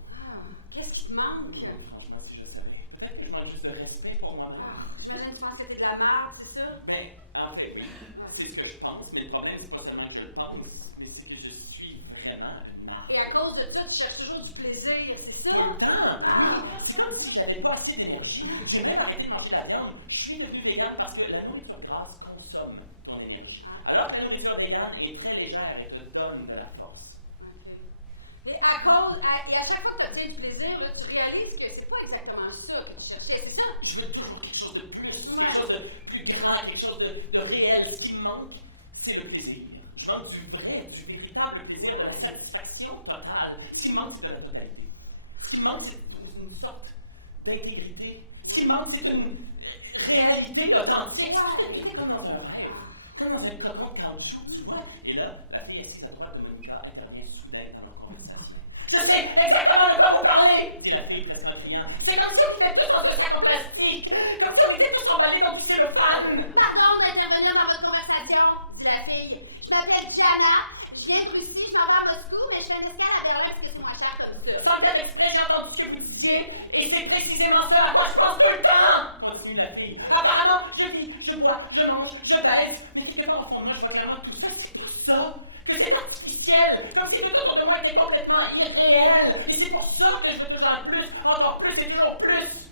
Qu'est-ce qui te manque? Franchement, si je savais. Peut-être que je manque juste de respect pour moi-même. J'imagine que tu penses que t'es de la merde, c'est ça? Mais, en fait, oui, c'est ce que je pense. Mais le problème, c'est pas seulement que je le pense, mais c'est que je suis vraiment une marde. Et à cause de ça, tu cherches toujours du plaisir, c'est ça? Tout le temps! Oui, c'est comme si j'avais pas assez d'énergie. J'ai même arrêté de manger de la viande. Je suis devenu végane parce que la nourriture grasse consomme ton énergie. Alors que la nourriture végane est très légère et te donne de la force. Et à chaque fois que tu obtiens du plaisir, là, tu réalises que c'est pas exactement ça que tu cherchais, c'est ça? Je veux toujours quelque chose de plus, quelque chose de plus grand, quelque chose de réel. Ce qui me manque, c'est le plaisir. Je manque du vrai, du véritable plaisir, de la satisfaction totale. Ce qui me manque, c'est de la totalité. Ce qui me manque, c'est une sorte d'intégrité. Ce qui me manque, c'est une réalité authentique. Tout est comme dans un rêve, comme dans un cocon de caoutchouc, tu vois. Et là, la fille assise à droite de Monica intervient soudain dans leur conversation. Je sais exactement de quoi vous parlez, dit la fille presque en criant. C'est comme si on était tous dans un sac en plastique, comme si on était tous emballés dans du cellophane. Pardon d'intervenir dans votre conversation, dit la fille. Je m'appelle Jana, je viens de Russie, je m'en vais à Moscou, mais je fais une escale à Berlin parce que c'est moins cher comme ça. Sans faire exprès, j'ai entendu ce que vous disiez, et c'est précisément ça à quoi je pense tout le temps! Continue la fille. Apparemment, je vis, je bois, je mange, je baise, mais quelque part au fond de moi, je vois clairement que tout ça, c'est tout ça! Que c'est artificiel, comme si tout autour de moi était complètement irréel. Et c'est pour ça que je veux toujours plus, encore plus et toujours plus.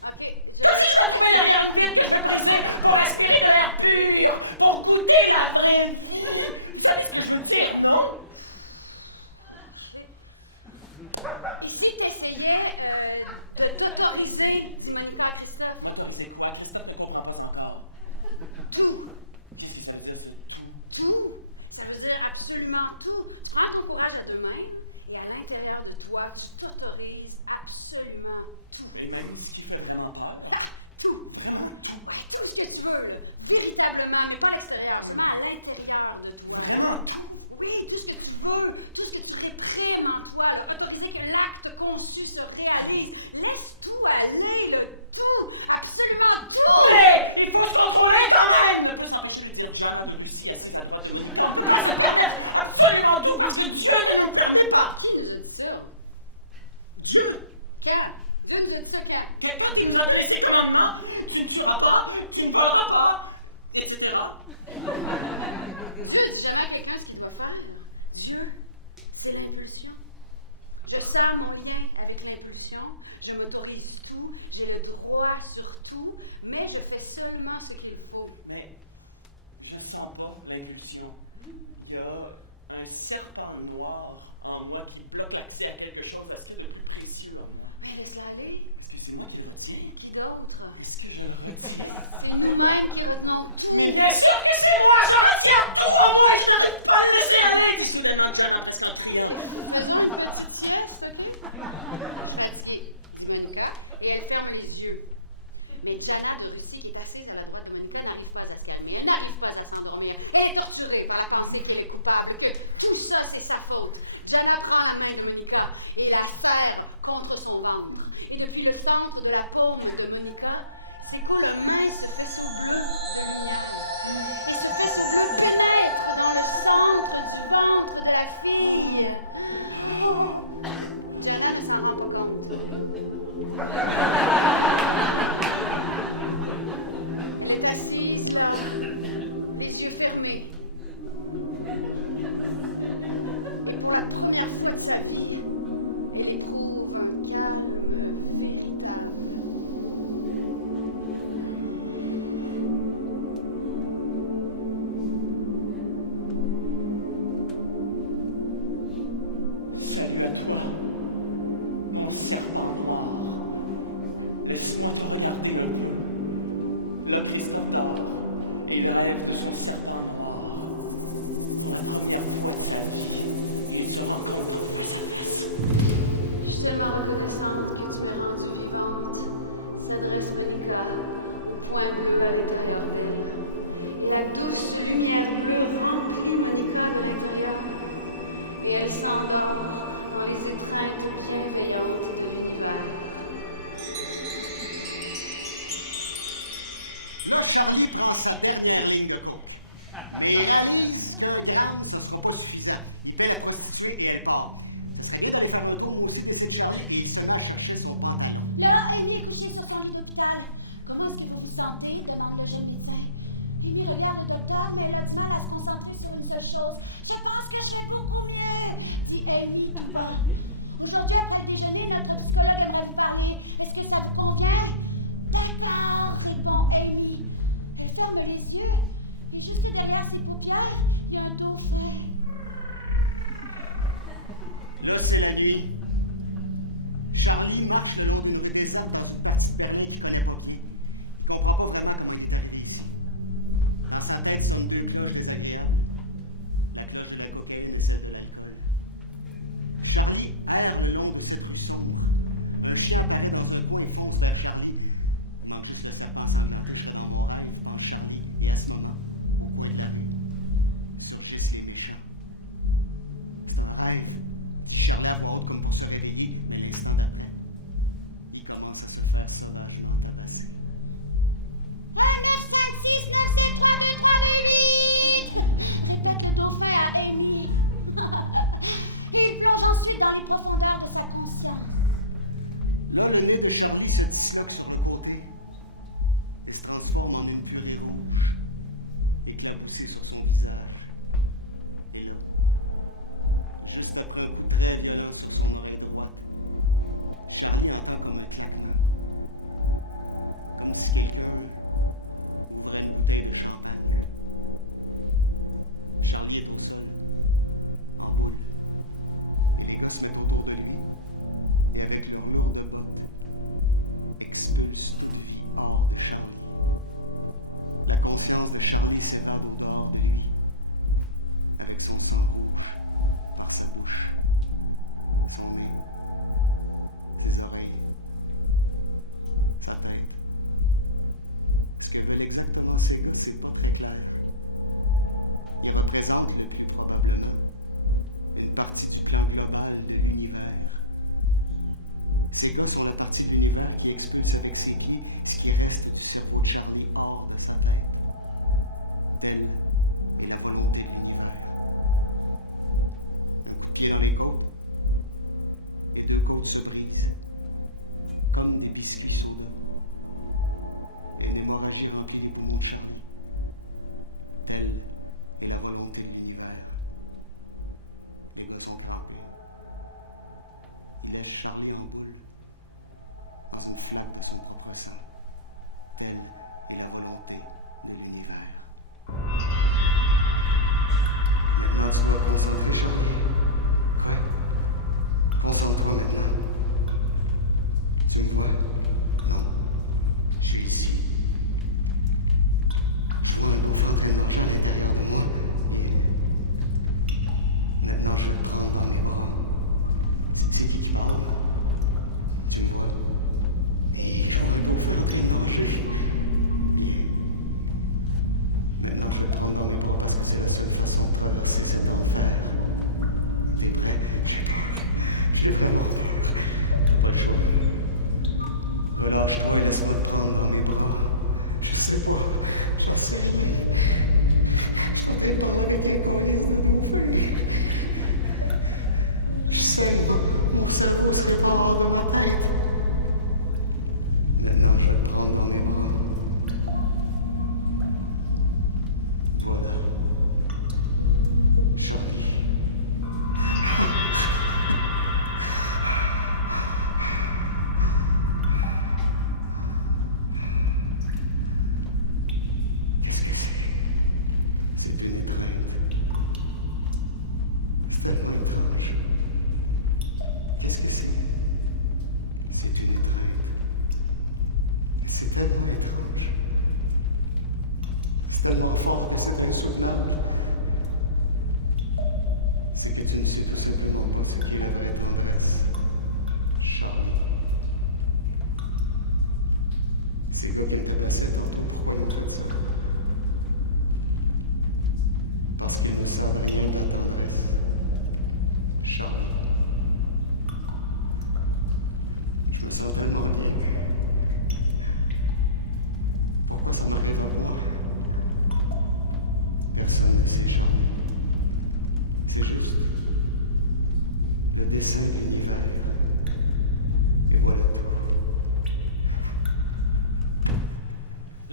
Comme si je me trouvais derrière une vitre que je vais briser pour respirer de l'air pur, pour goûter la vraie vie. Vous savez ce que je veux dire, non? Et si tu essayais de t'autoriser, dit Monica à Christophe, Autoriser quoi? Christophe ne comprend pas encore. tout, Qu'est-ce que ça veut dire, c'est tout? tout, ça veut dire absolument tout. Tu prends ton courage à deux mains et à l'intérieur de toi, tu t'autorises absolument tout. Et même ce qui fait vraiment peur. Tout. Vraiment tout. Tout ce que tu veux, là. Véritablement, mais pas à l'extérieur, seulement à l'intérieur de toi. Vraiment tout. Oui, tout ce que tu veux, tout ce que tu réprimes en toi, là. Autoriser que l'acte conçu se réalise. Laisse tout aller, le tout, absolument tout. Mais il faut se contrôler quand même! Ne peut s'empêcher de dire Jana de Lucie assise à droite de Monica. On ne peut pas se permettre absolument tout parce que Dieu ne nous permet pas. Qui nous a dit ça? Dieu! Quand? Tu nous as dit ça quand? Quelqu'un qui nous a donné ses commandements, tu ne tueras pas, tu ne voleras pas, etc. Dieu dit jamais à quelqu'un ce qu'il doit faire. Dieu, c'est l'impulsion. Je sens mon lien avec l'impulsion, je m'autorise tout, j'ai le droit sur tout, mais je fais seulement ce qu'il faut. Mais je ne sens pas l'impulsion. Il y a un serpent noir en moi qui bloque l'accès à quelque chose, à ce qu'il y a de plus précieux en moi. Mais laisse-la aller. Est-ce que c'est moi qui le retiens? Qui d'autre? Est-ce que je le retiens? C'est nous-mêmes qui retenons tout. Mais bien sûr que c'est moi! Je retiens tout en moi et je n'arrive pas à le laisser aller! Dit soudainement Jana presque en criant. Faisons une petite sieste, ok? Je suis fatiguée, dit Monica, et elle ferme les yeux. Mais Jana de Russie, qui est assise à la droite de Monica, n'arrive pas à se calmer. Elle n'arrive pas à s'endormir. Elle est torturée par la pensée qu'elle est coupable, que tout ça, c'est sa faute. Jana prend la main de Monica et la serre contre son ventre. Et depuis le centre de la paume de Monica, s'écoule un mince faisceau bleu de lumière. Et ce faisceau bleu pénètre dans le centre du ventre de la fille. Oh. Jana ne s'en rend pas compte. Elle est assise là, les yeux fermés. Et pour la première fois de sa vie, elle éprouve un calme véritable. Salut à toi, mon serpent noir. Laisse-moi te regarder un peu. Là, Christophe dort et il rêve de son serpent noir. Pour la première fois de sa vie, il se rencontre face à face. Je suis tellement reconnaissante que tu m'aies rendue vivante, s'adresse Monica au point bleu à l'intérieur d'elle. Et la douce lumière bleue remplit Monica de l'intérieur. Et elle s'endort dans les étreintes bienveillantes de l'univers. Là, sa dernière ligne de coke. Mais il réalise qu'un gramme, ça ne sera pas suffisant. Il paie la prostituée et elle part. Ça serait bien d'aller faire un tour, moi aussi, d'essayer de Charlie, et il se met à chercher son pantalon. Là, Amy est couchée sur son lit d'hôpital. Comment est-ce que vous vous sentez? Demande le jeune médecin. Amy regarde le docteur, mais elle a du mal à se concentrer sur une seule chose. Je pense que je vais beaucoup mieux, dit Amy. Aujourd'hui, après le déjeuner, notre psychologue aimerait vous parler. Est-ce que ça vous convient? D'accord, répond Amy. Elle ferme les yeux, et juste derrière ses paupières, il y a un dauphin. Là, c'est la nuit. Charlie marche le long d'une rue déserte dans une partie de Berlin qu'il ne connaît pas bien. Il ne comprend pas vraiment comment il est arrivé ici. Dans sa tête sonnent deux cloches désagréables. La cloche de la cocaïne et celle de l'alcool. Charlie erre le long de cette rue sombre. Un chien apparaît dans un coin et fonce vers Charlie. Il manque juste le serpent sanglant. Je serais dans mon rêve, pense Charlie. Et à ce moment, au coin de la rue, surgissent les méchants. C'est un rêve. Dit Charlie à voix haute comme pour se réveiller, mais l'instant d'après, il commence à se faire sauvagement tabasser. 1, 9, 5, 6, 9, 7, 3, 2, 3, 2, 8! Répète le dauphin à Amy. Il plonge ensuite dans les profondeurs de sa conscience. Là, le nez de Charlie se disloque sur le côté et se transforme en une purée rouge, éclaboussée sur son visage. Et là, juste après un coup très violent sur son oreille droite, Charlie entend comme un claquement. Comme si quelqu'un ouvrait une bouteille de champagne. Charlie est au sol, en boule. Et les gars se mettent autour de lui. Et avec leurs lourdes bottes, expulsent toute vie hors de Charlie. La conscience de Charlie s'évade au dehors de lui, avec son sang rouge par sa bouche, son nez, ses oreilles, sa tête. Ce que veulent exactement ces gars, c'est pas très clair. Ils représentent le plus probablement une partie du plan global de l'univers. Ces gars sont la partie de l'univers qui expulse avec ses pieds ce qui reste du cerveau de Charlie hors de sa tête. Telle est la volonté de l'univers. Un coup de pied dans les côtes, les deux côtes se brisent, comme des biscuits soda. Et une hémorragie remplit les poumons de Charlie. Telle est la volonté de l'univers. Les gars sont crampés. Il laisse Charlie en boule, dans une flaque de son propre sang. Telle est la volonté de l'univers. Maintenant, tu dois te concentrer, Charlie. Ouais. Concentre-toi maintenant. Tu me vois? Non. Je suis ici. Je vois un gouffre entré dans le à l'intérieur de moi. Et maintenant, je le prends dans mes bras. C'est qui parle? Tu vois? Et je vois un gouffre en train de manger. Et maintenant, je le prends dans mes bras parce que c'est la seule façon de traverser cet enfer. T'es prêt? Je l'ai vraiment pas le choix. Relâche-toi et laisse-moi te prendre dans mes bras. Je sais pas, j'en sais rien. Je t'avais parlé avec les collègues. Je sais que mon cerveau se répare dans ma tête. Maintenant, je vais le prendre dans mes bras. Voilà. Charlie. Qu'est-ce que c'est? C'est une étreinte. C'est tellement étrange. Qu'est-ce que c'est? C'est une étreinte. C'est tellement étrange. C'est tellement fort que c'est insoutenable. C'est que tu ne sais tout simplement pas ce qu'est la vraie tendresse. Charlie. Ces gars qui ont tabassé tantôt, pourquoi le dire? Parce qu'ils ne savent rien de la tendresse. Charlie. Je me sens tellement bien. Pourquoi ça m'arrive à moi? dessin de l'univers. Et voilà tout.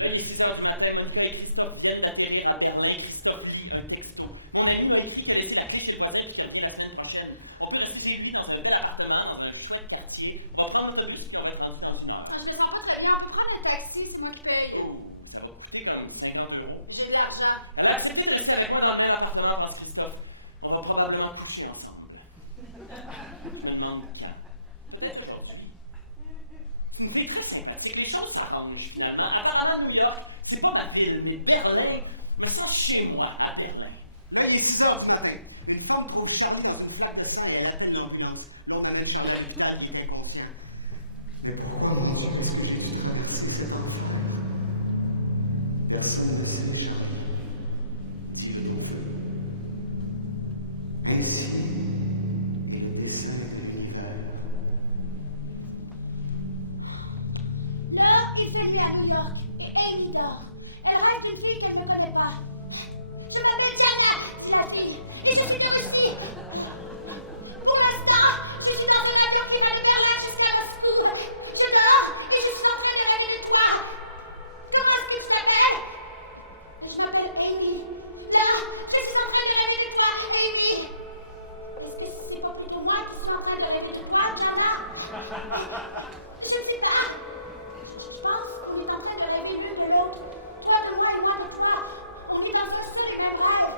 Là, il est 6 h du matin. Monica et Christophe viennent d'atterrir à Berlin. Christophe lit un texto. Mon ami m'a écrit qu'il a laissé la clé chez le voisin et qu'il revient la semaine prochaine. On peut rester chez lui dans un bel appartement, dans un chouette quartier. On va prendre l'autobus puis on va être rendu dans 1 heure. Ah, je me sens pas très bien. On peut prendre un taxi, c'est moi qui paye. Oh, ça va coûter comme 50 €. J'ai de l'argent. Elle a accepté de rester avec moi dans le même appartement, pense Christophe. On va probablement coucher ensemble. Je me demande quand. Peut-être aujourd'hui. C'est une fille très sympathique. Les choses s'arrangent finalement. Apparemment, New York, c'est pas ma ville, mais Berlin, je me sens chez moi à Berlin. Là, il est 6 h du matin. Une femme trouve Charlie dans une flaque de sang et elle appelle l'ambulance. L'autre amène Charlie à l'hôpital, il est inconscient. Mais pourquoi, mon Dieu, est-ce que j'ai dû traverser cet enfer? Personne ne sait, Charlie. Tiré au feu. Ainsi est le dessin de l'univers. Là, il fait nuit à New York et Amy dort. Elle rêve d'une fille qu'elle ne connaît pas. Je m'appelle Jana, dit la fille, et je suis de Russie. Pour l'instant, je suis dans un avion qui va de Berlin jusqu'à Moscou. Je dors et je suis en train de rêver de toi. Comment est-ce que tu t'appelles? Je m'appelle Amy. Là, je suis en train de rêver de toi, Amy. Est-ce que c'est pas plutôt moi qui suis en train de rêver de toi, Jana? Je ne sais pas. Je pense qu'on est en train de rêver l'une de l'autre. Toi de moi et moi de toi. On est dans un seul et même rêve.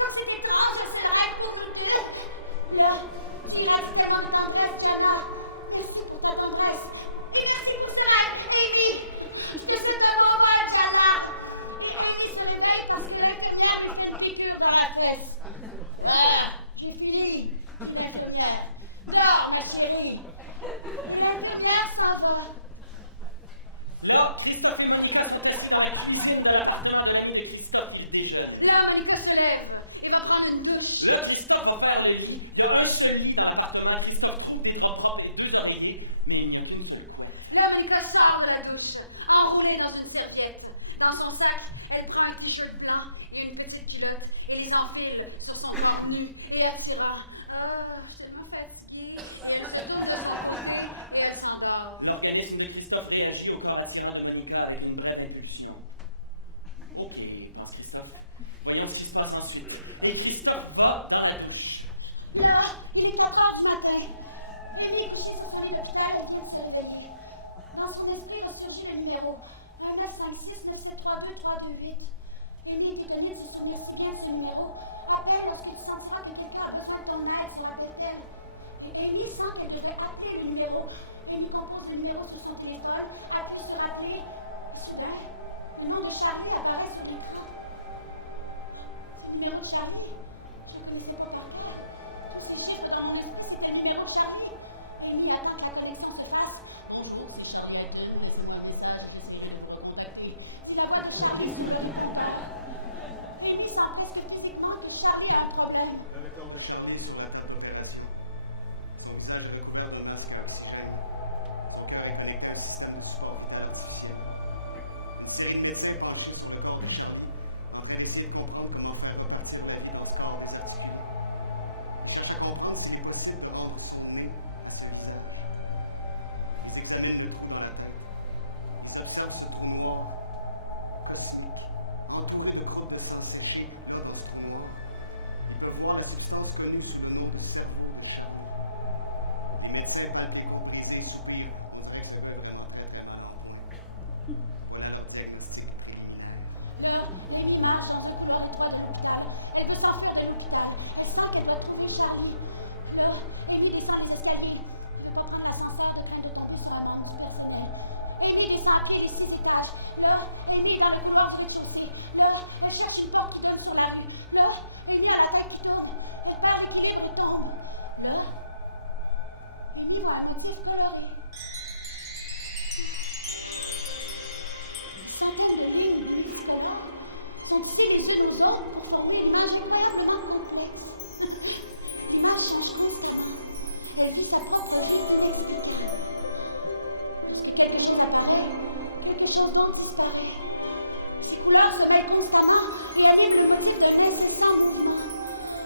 Comme c'est étrange, c'est le rêve pour nous deux. Là, tu irradies tellement de tendresse, Jana. Merci pour ta tendresse. Et merci pour ce rêve, Amy. Je te souhaite un bon vol, Jana. Et Amy se réveille parce que l'infirmière lui fait une piqûre dans la fesse. Voilà, j'ai fini, dit l'infirmière. Dors, ma chérie. Et l'infirmière s'en va. Là, Christophe et Monica sont assis dans la cuisine de l'appartement de l'ami de Christophe. Ils déjeunent. Là, Monica se lève et va prendre une douche. Là, Christophe va faire le lit. Il y a un seul lit dans l'appartement. Christophe trouve des draps propres et 2 oreillers, mais il n'y a qu'une seule couette. Là, Monica sort de la douche, enroulée dans une serviette. Dans son sac, elle prend un t-shirt blanc et une petite culotte et les enfile sur son corps nu et attirant. Ah, je suis tellement fatiguée. Et elle se pose de son côté et elle s'endort. L'organisme de Christophe réagit au corps attirant de Monica avec une brève impulsion. Ok, pense Christophe. Voyons ce qui se passe ensuite. Et Christophe va dans la douche. Là, il est 4 h du matin. Amy est couchée sur son lit d'hôpital, elle vient de se réveiller. Dans son esprit ressurgit le numéro 1956-9732-328. Amy est étonnée de se souvenir si bien de ce numéro. Appelle lorsque tu sentiras que quelqu'un a besoin de ton aide, se rappelle-t-elle. Et Amy sent qu'elle devrait appeler le numéro. Amy compose le numéro sur son téléphone, appuie sur appeler. Et soudain, le nom de Charlie apparaît sur l'écran. C'est le numéro de Charlie. Je ne le connaissais pas par cœur. Tous ces chiffres dans mon esprit, c'était le numéro de Charlie. Amy attend que la connexion se fasse. Bonjour, c'est Charlie Hayden. Laissez-moi un message, j'essaierai de vous recontacter. Dit la voix de Charlie sur le répondeur. Amy sent presque physiquement que Charlie a un problème. Là, le corps de Charlie est sur la table d'opération. Son visage est recouvert d'un masque à oxygène. Son cœur est connecté à un système de support vital artificiel. Une série de médecins penchés sur le corps de Charlie, en train d'essayer de comprendre comment faire repartir la vie dans ce corps désarticulé. Ils cherchent à comprendre s'il est possible de rendre son nez à ce visage. Ils examinent le trou dans la tête. Ils observent ce trou noir cosmique, entouré de croûtes de sang séchées là dans ce trou noir. Ils peuvent voir la substance connue sous le nom de cerveau de Charlie. Les médecins palpent les côtes brisées et soupirent. On dirait que ce gars est vraiment très très mal en point. Voilà leur diagnostic préliminaire. Là, Amy marche dans un couloir étroit de l'hôpital. Elle veut s'enfuir de l'hôpital. Elle sent qu'elle doit trouver Charlie. Là, Amy descend les escaliers. Elle va prendre l'ascenseur de crainte de tomber sur un membre du personnel. Amy descend à pied les 6 étages. Là, Amy est dans le couloir du rez-de-chaussée. Là, elle cherche une porte qui donne sur la rue. Là, Amy a la tête qui tourne. Elle perd l'équilibre et tombe. Là, Amy voit un motif coloré. Des centaines de lignes multicolores sont tissées les unes aux autres pour former une image incroyablement complexe. L'image change constamment. Elle vit sa propre vie inexplicable. Lorsque quelque chose apparaît, quelque chose d'autre disparaît. Ces couleurs se mêlent constamment et animent le motif d'un incessant mouvement.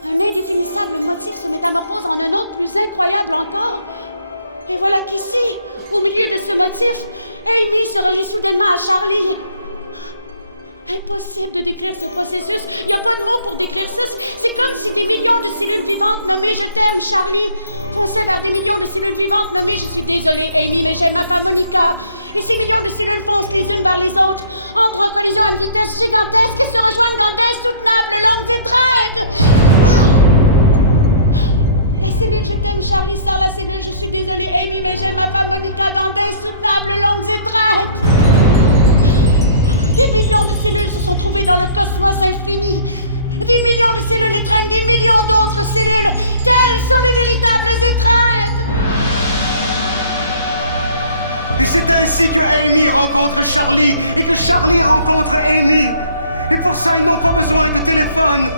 Un indéfinissable motif se métamorphose en un autre plus incroyable encore. Et voilà qu'ici, au milieu de ce motif, Amy se relie soudainement à Charlie. Impossible de décrire ce processus. Il n'y a pas de mots pour décrire ça. C'est comme si des millions de cellules vivantes nommées « Je t'aime, Charlie » fonçaient vers des millions de cellules vivantes nommées « Je suis désolée, Amy, mais j'aime ma Monica ». Et ces millions de cellules foncent les unes vers les autres, entrent en collision à vitesse gigantesque et se rejoignent dans d'insoutenables langues étreintes. Les cellules « Je t'aime, Charlie » sans la cellule « Je suis désolée, Amy, mais j'aime ma Monica » dans d'insoutenables langues étreintes. Des millions de cellules se sont trouvées dans le cosmos infini. Des millions de cellules étreintes, des millions d'autres cellules. Telles sont les véritables étreintes. Et c'est ainsi que Amy rencontre Charlie et que Charlie rencontre Amy. Et pour ça, ils n'ont pas besoin de téléphone.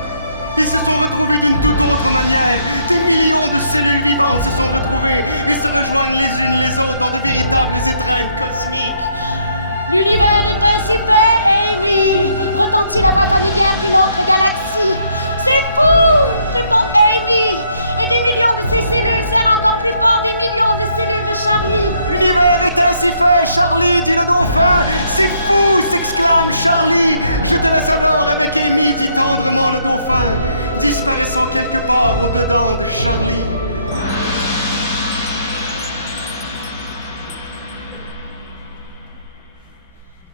Ils se sont retrouvés d'une toute autre manière. Des millions de cellules vivantes se sont retrouvées et se rejoignent les unes les autres dans de véritables étreintes cosmiques. L'univers est ainsi fait, Amy. Retentit la voix familière d'une autre galaxie. C'est fou, répond Amy. Et des millions de ces cellules serrent encore plus fort des millions de cellules de Charlie. L'univers est ainsi fait, Charlie, dit le dauphin. C'est fou, s'exclame Charlie. Je te laisse alors avec Amy, dit tendrement le dauphin, disparaissant quelque part au-dedans de Charlie.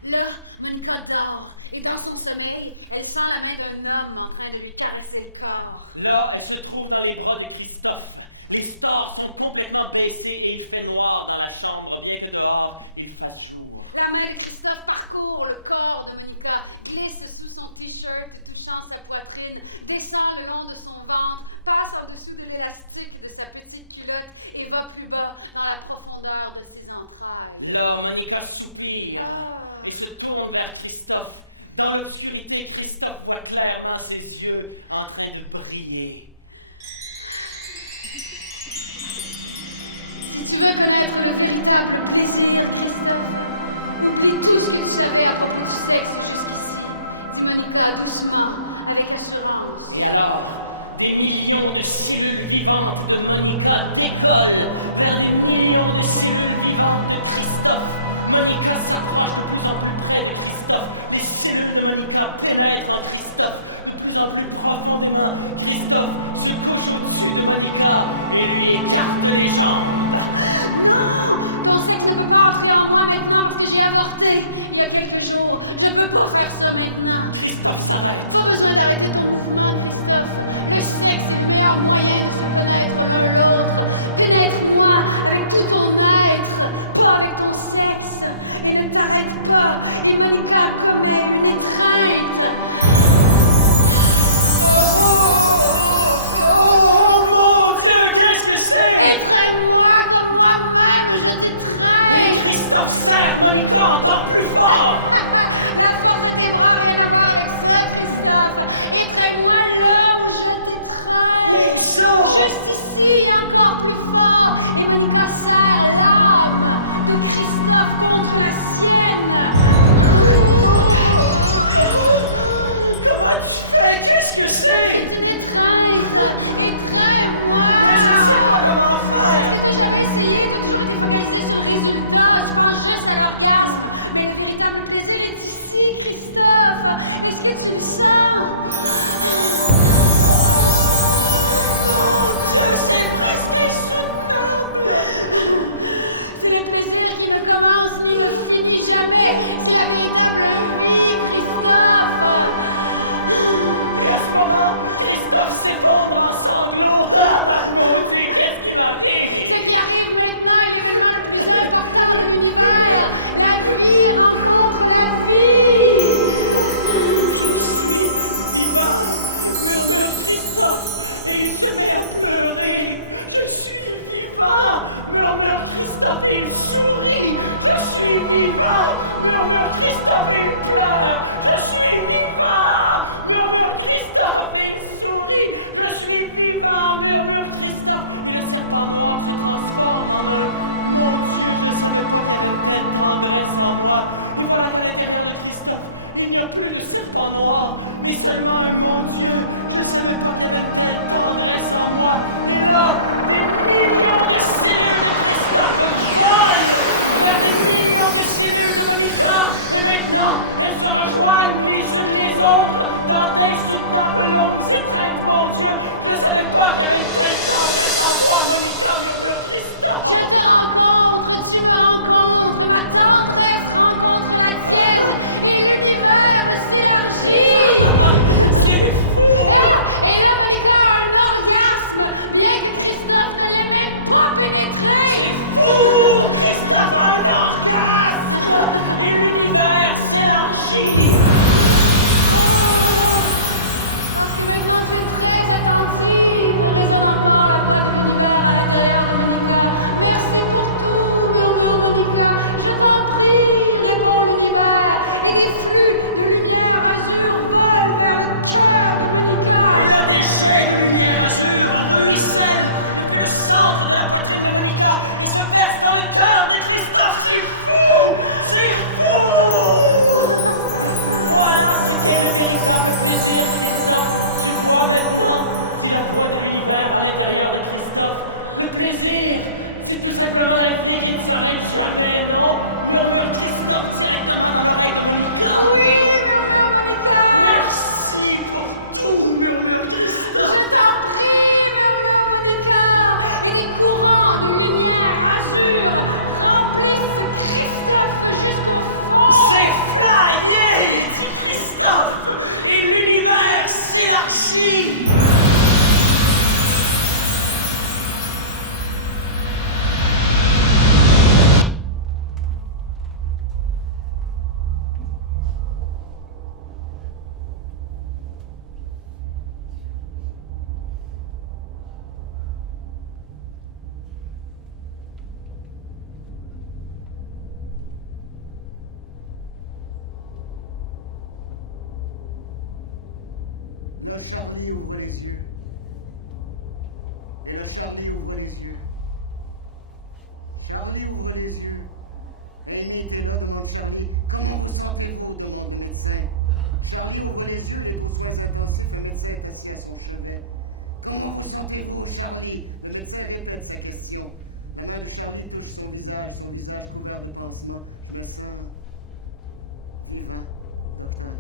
Là, Monica dort, et dans son sommeil, elle sent la main d'un homme en train de lui caresser le corps. Là, elle se trouve dans les bras de Christophe. Les stores sont complètement baissés et il fait noir dans la chambre, bien que dehors, il fasse jour. La main de Christophe parcourt le corps de Monica, glisse sous son t-shirt, touchant sa poitrine, descend le long de son ventre, passe au-dessus de l'élastique de sa petite culotte et va plus bas dans la profondeur de ses entrailles. Là, Monica soupire et se tourne vers Christophe. Dans l'obscurité, Christophe voit clairement ses yeux en train de briller. Si tu veux connaître le véritable plaisir, Christophe, oublie tout ce que tu savais à propos du sexe jusqu'ici, dit Monica doucement, avec assurance. Et alors, des millions de cellules vivantes de Monica décollent vers des millions de cellules vivantes de Christophe. Monica s'approche de plus en plus près de Christophe. Les cellules de Monica pénètrent en Christophe de plus en plus profondément. Christophe se couche au-dessus de Monica et lui écarte les jambes. Non! Ton sexe ne peut pas entrer en moi maintenant parce que j'ai avorté il y a quelques jours. Je ne peux pas faire ça maintenant. Christophe s'arrête. Pas besoin d'arrêter ton mouvement, Christophe. Le sexe est le meilleur moyen de se connaître l'un l'autre. Pénètre-moi avec tout ton être, pas avec ton sexe. Et ne t'arrête pas. Et Monica comme elle, une étreinte. Oh mon Dieu, qu'est-ce que c'est? Étreins-moi comme moi-même, je Et t'étreins. Christophe serre Monica encore plus fort. La force de tes bras, rien à voir avec ça, Christophe. Étreins-moi là où je t'étreins. Il saute. Juste ici, encore plus fort. Et Monica serre l'âme de Christophe contre la sienne. Comment tu fais? Qu'est-ce que c'est? C'est une étreinte. Étreins-moi. Mais je sais pas comment faire. Est-ce que t'as jamais essayé de toujours te focaliser sur le résultat? Tu penses juste à l'orgasme. Mais le véritable plaisir est ici, Christophe. Est-ce que tu le sens? Je sais presque soutenable. C'est le plaisir qui ne commence ni ne finit jamais. C'est la véritable vie, Christophe. Et à ce moment, Christophe s'effondre en sanglots. Ah, mon Dieu, qu'est-ce qui m'arrive? Ce qui arrive maintenant est l'événement le plus important de l'univers. La vie rencontre la vie. Je suis vivant, murmure Christophe, et il se met à pleurer. Je suis vivant, murmure Christophe, et il sourit. Je suis vivant, murmure Christophe, et il pleure. Je suis vivant, murmure Christophe, et il sourit. Je suis vivant, murmure Christophe, et le serpent noir se transforme en eux. Mon Dieu, je ne savais pas qu'il y avait telle tendresse en moi. Et voilà qu'à l'intérieur de Christophe, il n'y a plus de serpent noir, mais seulement un mon Dieu. Je ne savais pas qu'il y avait telle tendresse en moi. Et là, des milliers rejoignent les unes les autres dans d'insoutenables longues étreintes, mon Dieu. Je savais pas qu'il y avait 13 ans de sang-froid, Monica, murmure Christophe. Je te rencontre, tu me rencontres, ma tendresse rencontre la tienne, et l'univers s'élargit. C'est fou! Et là, Monica a un orgasme, bien que Christophe ne l'ait même pas pénétré. Ouh, Christophe a un orgasme! Et l'univers s'élargit! Maintenant, tu es très attentive, résonne encore la voix de l'univers à l'intérieur de Monica. Merci pour tout, murmure Monica. Je t'en prie, répond l'univers. Et des flux de lumière azur volent vers le cœur de Monica. Le déchet de lumière azur ruisselle depuis le centre de la poitrine de Monica et se verse dans le cœur de Christophe. C'est fou! C'est fou! Voilà ce qu'est le véritable plaisir de Christophe. Tu vois maintenant, c'est la voix de l'univers à l'intérieur de Christophe. Le plaisir, c'est tout simplement la vie qui ne s'arrête jamais, non? Murmure Christophe directement dans l'oreille de Monica. Oui, murmure Monica. Merci pour tout, murmure Christophe. Je t'en prie, murmure Monica. Et des courants de lumière azur remplissent Christophe jusqu'au fond. C'est flyé, dit Christophe, et l'univers s'élargit. Là, Charlie ouvre les yeux. Et là, Charlie ouvre les yeux. Charlie ouvre les yeux. Amy était là, demande Charlie. Comment vous sentez-vous? Demande le médecin. Charlie ouvre les yeux, il est aux soins intensifs. Le médecin est assis à son chevet. Comment vous sentez-vous, Charlie? Le médecin répète sa question. La main de Charlie touche son visage couvert de pansements. Le sang. Vivant, docteur.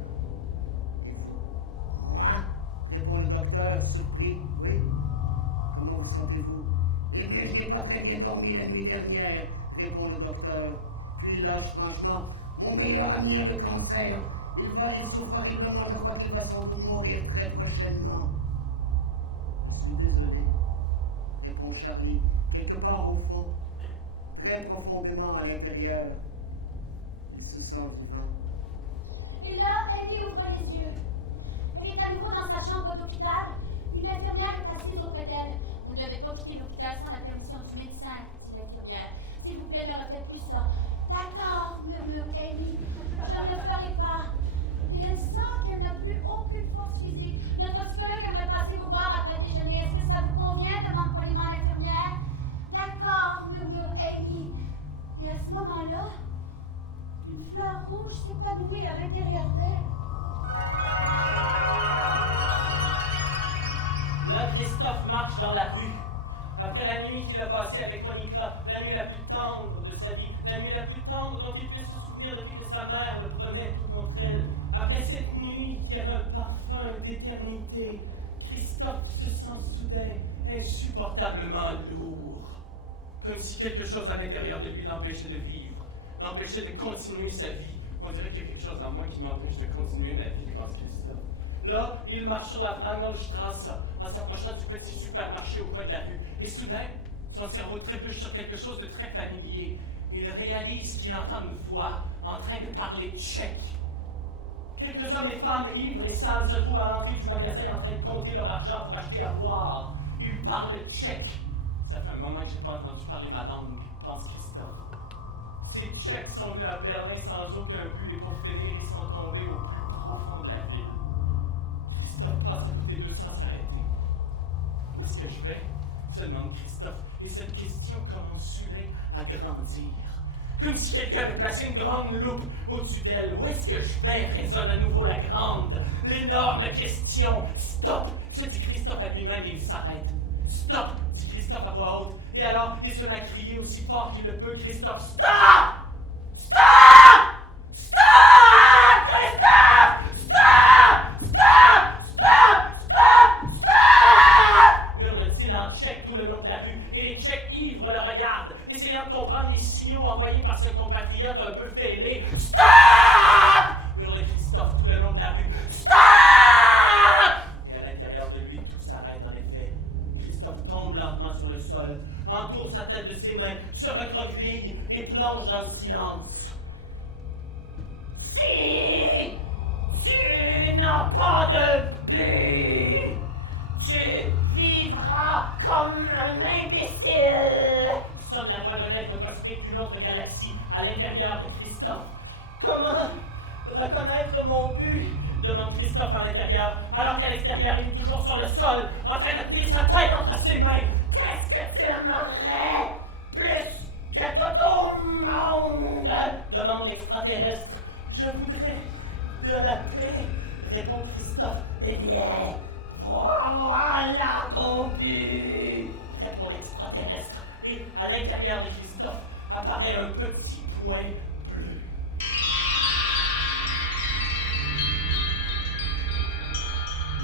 Et vous? Moi? Répond le docteur, surpris. Oui. Comment vous sentez-vous? Eh bien, je n'ai pas très bien dormi la nuit dernière, répond le docteur. Puis il lâche franchement. Mon meilleur ami a le cancer. Il souffre horriblement. Je crois qu'il va sans doute mourir très prochainement. Je suis désolé, répond Charlie, quelque part au fond, très profondément à l'intérieur. Il se sent vivant. Et là, Amy ouvre les yeux. Elle est à nouveau dans sa chambre d'hôpital. Une infirmière est assise auprès d'elle. Vous ne devez pas quitter l'hôpital sans la permission du médecin, dit l'infirmière. S'il vous plaît, ne refaites plus ça. D'accord, murmure Amy. Je ne le ferai pas. Et elle sent qu'elle n'a plus aucune force physique. Notre psychologue aimerait passer vous voir après le déjeuner. Est-ce que ça vous convient? Demande poliment l'infirmière. D'accord, murmure Amy. Et à ce moment-là, une fleur rouge s'épanouit à l'intérieur d'elle. Là, Christophe marche dans la rue. Après la nuit qu'il a passée avec Monica, la nuit la plus tendre de sa vie, la nuit la plus tendre dont il puisse se souvenir depuis que sa mère le prenait tout contre elle. Après cette nuit qui avait un parfum d'éternité, Christophe se sent soudain insupportablement lourd. Comme si quelque chose à l'intérieur de lui l'empêchait de vivre, l'empêchait de continuer sa vie. On dirait qu'il y a quelque chose en moi qui m'empêche de continuer ma vie, pense Christophe. Là, il marche sur la Wrangellstrasse en s'approchant du petit supermarché au coin de la rue. Et soudain, son cerveau trébuche sur quelque chose de très familier. Il réalise qu'il entend une voix en train de parler tchèque. Quelques hommes et femmes ivres et sales se trouvent à l'entrée du magasin en train de compter leur argent pour acheter à boire. Ils parlent tchèque. Ça fait un moment que j'ai pas entendu parler ma langue, pense Christophe. Ces Tchèques sont venus à Berlin sans aucun but et pour finir, ils sont tombés au plus profond de la ville. Christophe passe à côté d'eux sans s'arrêter. Où est-ce que je vais? Se demande Christophe. Et cette question commence soudain à grandir. Comme si quelqu'un avait placé une grande loupe au-dessus d'elle. Où est-ce que je vais? Résonne à nouveau la grande, l'énorme question. Stop! Se dit Christophe à lui-même et il s'arrête. Stop! Dit Christophe à voix haute. Et alors, il se met à crier aussi fort qu'il le peut. Christophe, stop! Stop! Stop! Christophe! par ce compatriote un peu fêlé. Stop! Hurle Christophe tout le long de la rue. Stop! Et à l'intérieur de lui, tout s'arrête en effet. Christophe tombe lentement sur le sol, entoure sa tête de ses mains, se recroqueville et plonge dans le silence. Si tu n'as pas de but, tu vivras comme un imbécile. Sonne la voix d'un être cosmique d'une autre galaxie à l'intérieur de Christophe. Comment reconnaître mon but? Demande Christophe à l'intérieur, alors qu'à l'extérieur, il est toujours sur le sol, en train de tenir sa tête entre ses mains. Qu'est-ce que tu aimerais plus que tout au monde? Demande l'extraterrestre. Je voudrais de la paix, répond Christophe. Eh bien, voilà ton but, répond l'extraterrestre. Et à l'intérieur de Christophe apparaît un petit point bleu.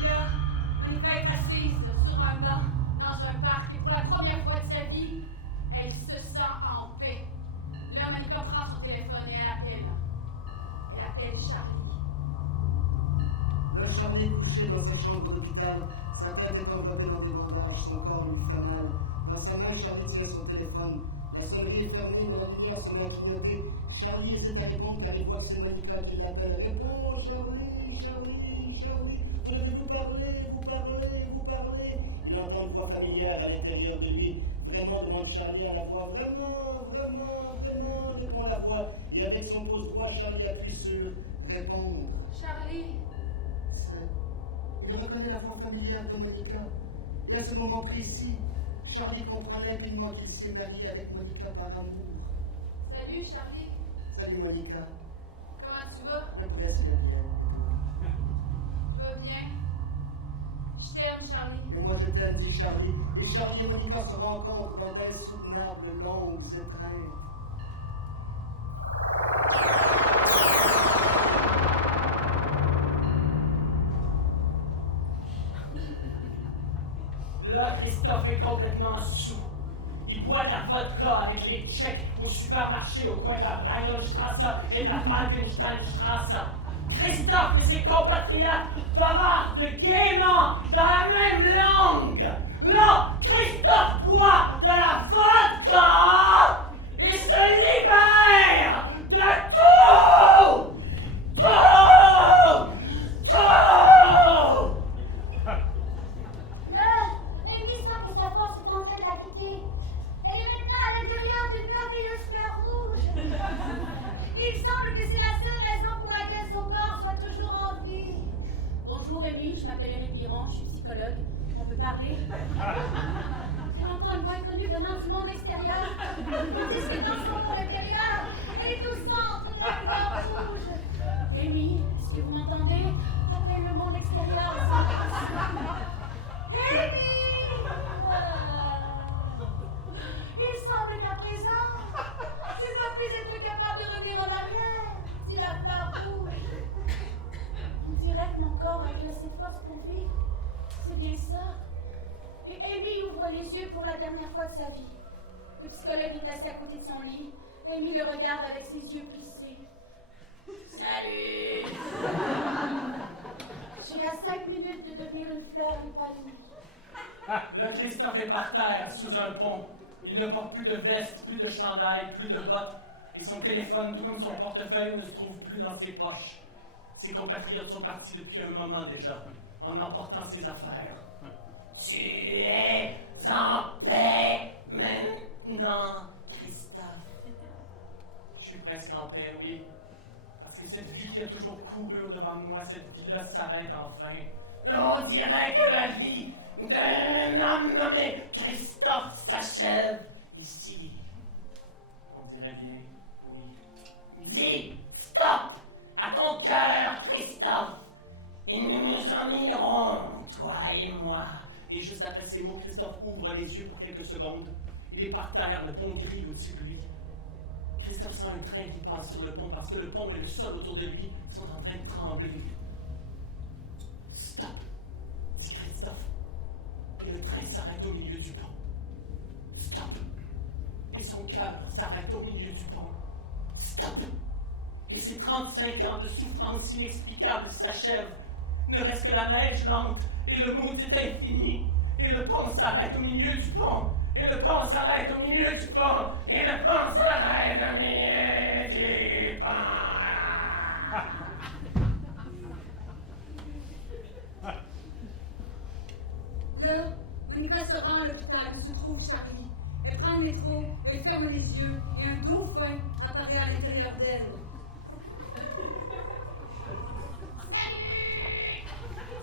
Là, Monica est assise sur un banc dans un parc et pour la première fois de sa vie, elle se sent en paix. Là, Monica prend son téléphone et elle appelle. Elle appelle Charlie. Là, Charlie est couché dans sa chambre d'hôpital. Sa tête est enveloppée dans des bandages, son corps lui fait mal. Dans sa main, Charlie tient son téléphone. La sonnerie est fermée, mais la lumière se met à clignoter. Charlie hésite à répondre car il voit que c'est Monica qui l'appelle. Réponds, Charlie, Charlie, Charlie. Vous devez vous parler, vous parler, vous parler. Il entend une voix familière à l'intérieur de lui. Vraiment, demande Charlie à la voix. Vraiment, vraiment, vraiment, répond la voix. Et avec son pouce droit, Charlie appuie sur répondre. Charlie, Il reconnaît la voix familière de Monica. Et à ce moment précis, Charlie comprend limpidement qu'il s'est marié avec Monica par amour. salut Charlie. Salut Monica. Comment tu vas? Presque bien. Tu vas bien? Je t'aime, Charlie. Et moi je t'aime, dit Charlie. Et Charlie et Monica se rencontrent dans d'insoutenables longues étreintes. Là, Christophe est complètement sous. Il boit de la vodka avec les tchèques au supermarché au coin de la Wrangelstrasse et de la Falkensteinstrasse. Christophe et ses compatriotes bavardent gaiement dans la même langue. Là, Christophe boit de la vodka et se libère de tout! Tout! Tout! Là, Amy sent que sa force est en train de la quitter. Elle est maintenant à l'intérieur d'une merveilleuse fleur rouge. Il semble que c'est la seule raison pour laquelle son corps soit toujours en vie. Bonjour Amy, je m'appelle Amy Biron, je suis psychologue. On peut parler? Elle entend une voix inconnue venant du monde extérieur. Ils disent que dans son monde intérieur, elle est au centre de la fleur rouge. Amy, est-ce que vous m'entendez? Appelle le monde extérieur. Amy! Il semble qu'à présent, tu ne vas plus être capable de revenir en arrière, dit la fleur rouge. On dirait que mon corps a eu assez de force pour vivre. C'est bien ça. Et Amy ouvre les yeux pour la dernière fois de sa vie. Le psychologue est assis à côté de son lit. Amy le regarde avec ses yeux plissés. Salut! Je suis à 5 minutes de devenir une fleur épanouie. Ah, là, Christophe est par terre, sous un pont. Il ne porte plus de veste, plus de chandail, plus de bottes. Et son téléphone, tout comme son portefeuille, ne se trouve plus dans ses poches. Ses compatriotes sont partis depuis un moment déjà, en emportant ses affaires. Tu es en paix maintenant, Christophe. Je suis presque en paix, oui. Parce que cette vie qui a toujours couru au-devant de moi, cette vie-là s'arrête enfin. On dirait que la vie d'un homme nommé Christophe s'achève ici. On dirait bien, oui. Dis, stop à ton cœur, Christophe. Et nous nous en irons, toi et moi. Et juste après ces mots, Christophe ouvre les yeux pour quelques secondes. Il est par terre, le pont gris au-dessus de lui. Christophe sent un train qui passe sur le pont parce que le pont et le sol autour de lui sont en train de trembler. Stop, dit Christophe. Et le train s'arrête au milieu du pont. Stop. Et son cœur s'arrête au milieu du pont. Stop! Et ces 35 ans de souffrance inexplicable s'achèvent. Il ne reste que la neige lente, et le maudit infini. Et le pont s'arrête au milieu du pont. Et le pont s'arrête au milieu du pont. Et le pont s'arrête au milieu du pont. Là, Monica se rend à l'hôpital où se trouve Charlie. Elle prend le métro, elle ferme les yeux et un dauphin apparaît à l'intérieur d'elle. Salut!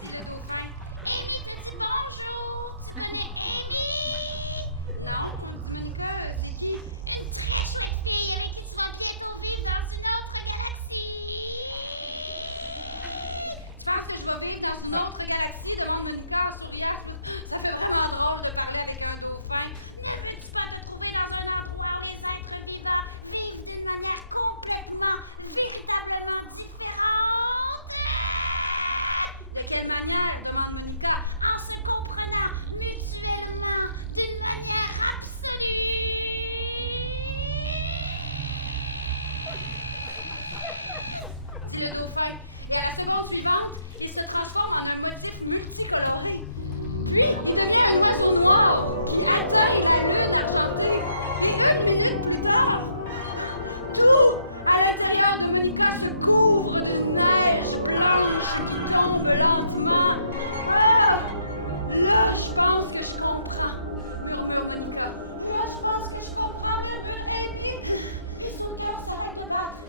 C'est le dauphin. Amy, dis bonjour! Tu connais Amy? Non, Monica, c'est qui? Une très chouette fille avec qui tu vas bientôt vivre dans une autre galaxie! Je pense que je vais vivre dans une autre galaxie, demande Monica en souriant. Ça fait vraiment drôle de parler avec un dauphin. Ne veux-tu pas te trouver dans un endroit où les êtres vivants vivent d'une manière complètement, véritablement différente? De quelle manière, demande Monica. En se comprenant mutuellement d'une manière absolue! Dit le dauphin. Et à la seconde suivante, il se transforme en un motif multicoloré. Puis, il devient un oiseau noir qui atteint la lune argentée. Et 1 minute plus tard, tout à l'intérieur de Monica se couvre de neige blanche qui tombe lentement. Ah! Là, je pense que je comprends, murmure Monica. Là, je pense que je comprends, murmure Amy. Et son cœur s'arrête de battre.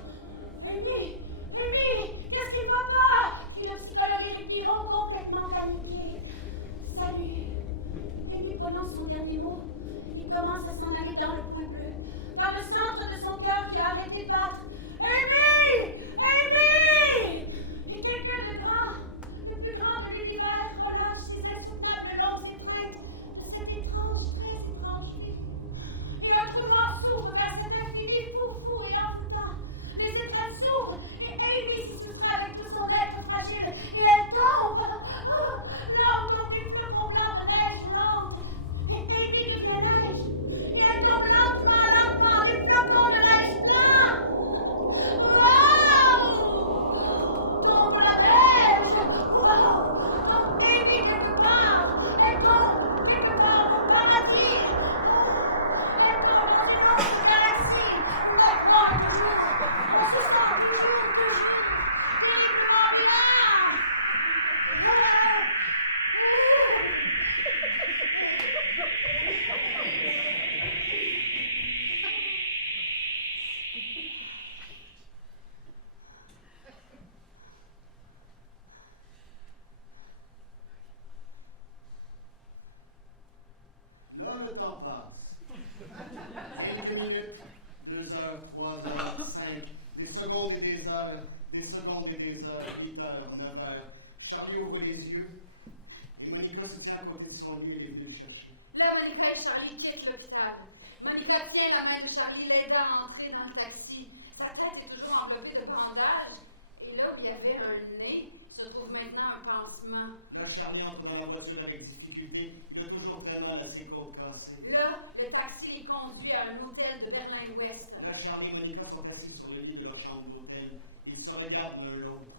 Amy! Amy! Qu'est-ce qui ne va pas? Crie le psychologue Éric Biron, complètement paniqué. Salut! Amy prononce son dernier mot. Il commence à s'en aller dans le point bleu, vers le centre de son cœur qui a arrêté de battre. Amy! Amy! Et quelqu'un de grand, le plus grand de l'univers, relâche ses insoutenables longues étreintes de cette étrange, très étrange vie. Et un trou noir s'ouvre vers cet infini fou et envoûtant. Les étrennes s'ouvrent et Amy s'y soustrait avec tout son être fragile et elle tombe. Oh, là où tombent les flocons blancs de neige lente. Et Amy devient neige. Et elle tombe lentement, les flocons de neige blancs. Wow! Tombe la neige. Wow! Tombe Amy quelque part. Elle tombe quelque part au paradis. Elle tombe dans une autre galaxie où la croix est toujours. On se sent toujours terriblement bien. Là, le temps passe. Quelques minutes, 2 heures, 3 heures, 5, des secondes et des heures, des secondes et des heures, 8 heures, 9 heures. Charlie ouvre les yeux et Monica se tient à côté de son lit, elle est venue le chercher. Là, Monica et Charlie quittent l'hôpital. Monica tient la main de Charlie, l'aidant à entrer dans le taxi. Sa tête est toujours enveloppée de bandages. Et là où il y avait un nez, se trouve maintenant un pansement. Là, Charlie entre dans la voiture avec difficulté. Il a toujours très mal à ses côtes cassées. Là, le taxi les conduit à un hôtel de Berlin-Ouest. Là, Charlie et Monica sont assis sur le lit de leur chambre d'hôtel. Ils se regardent l'un l'autre.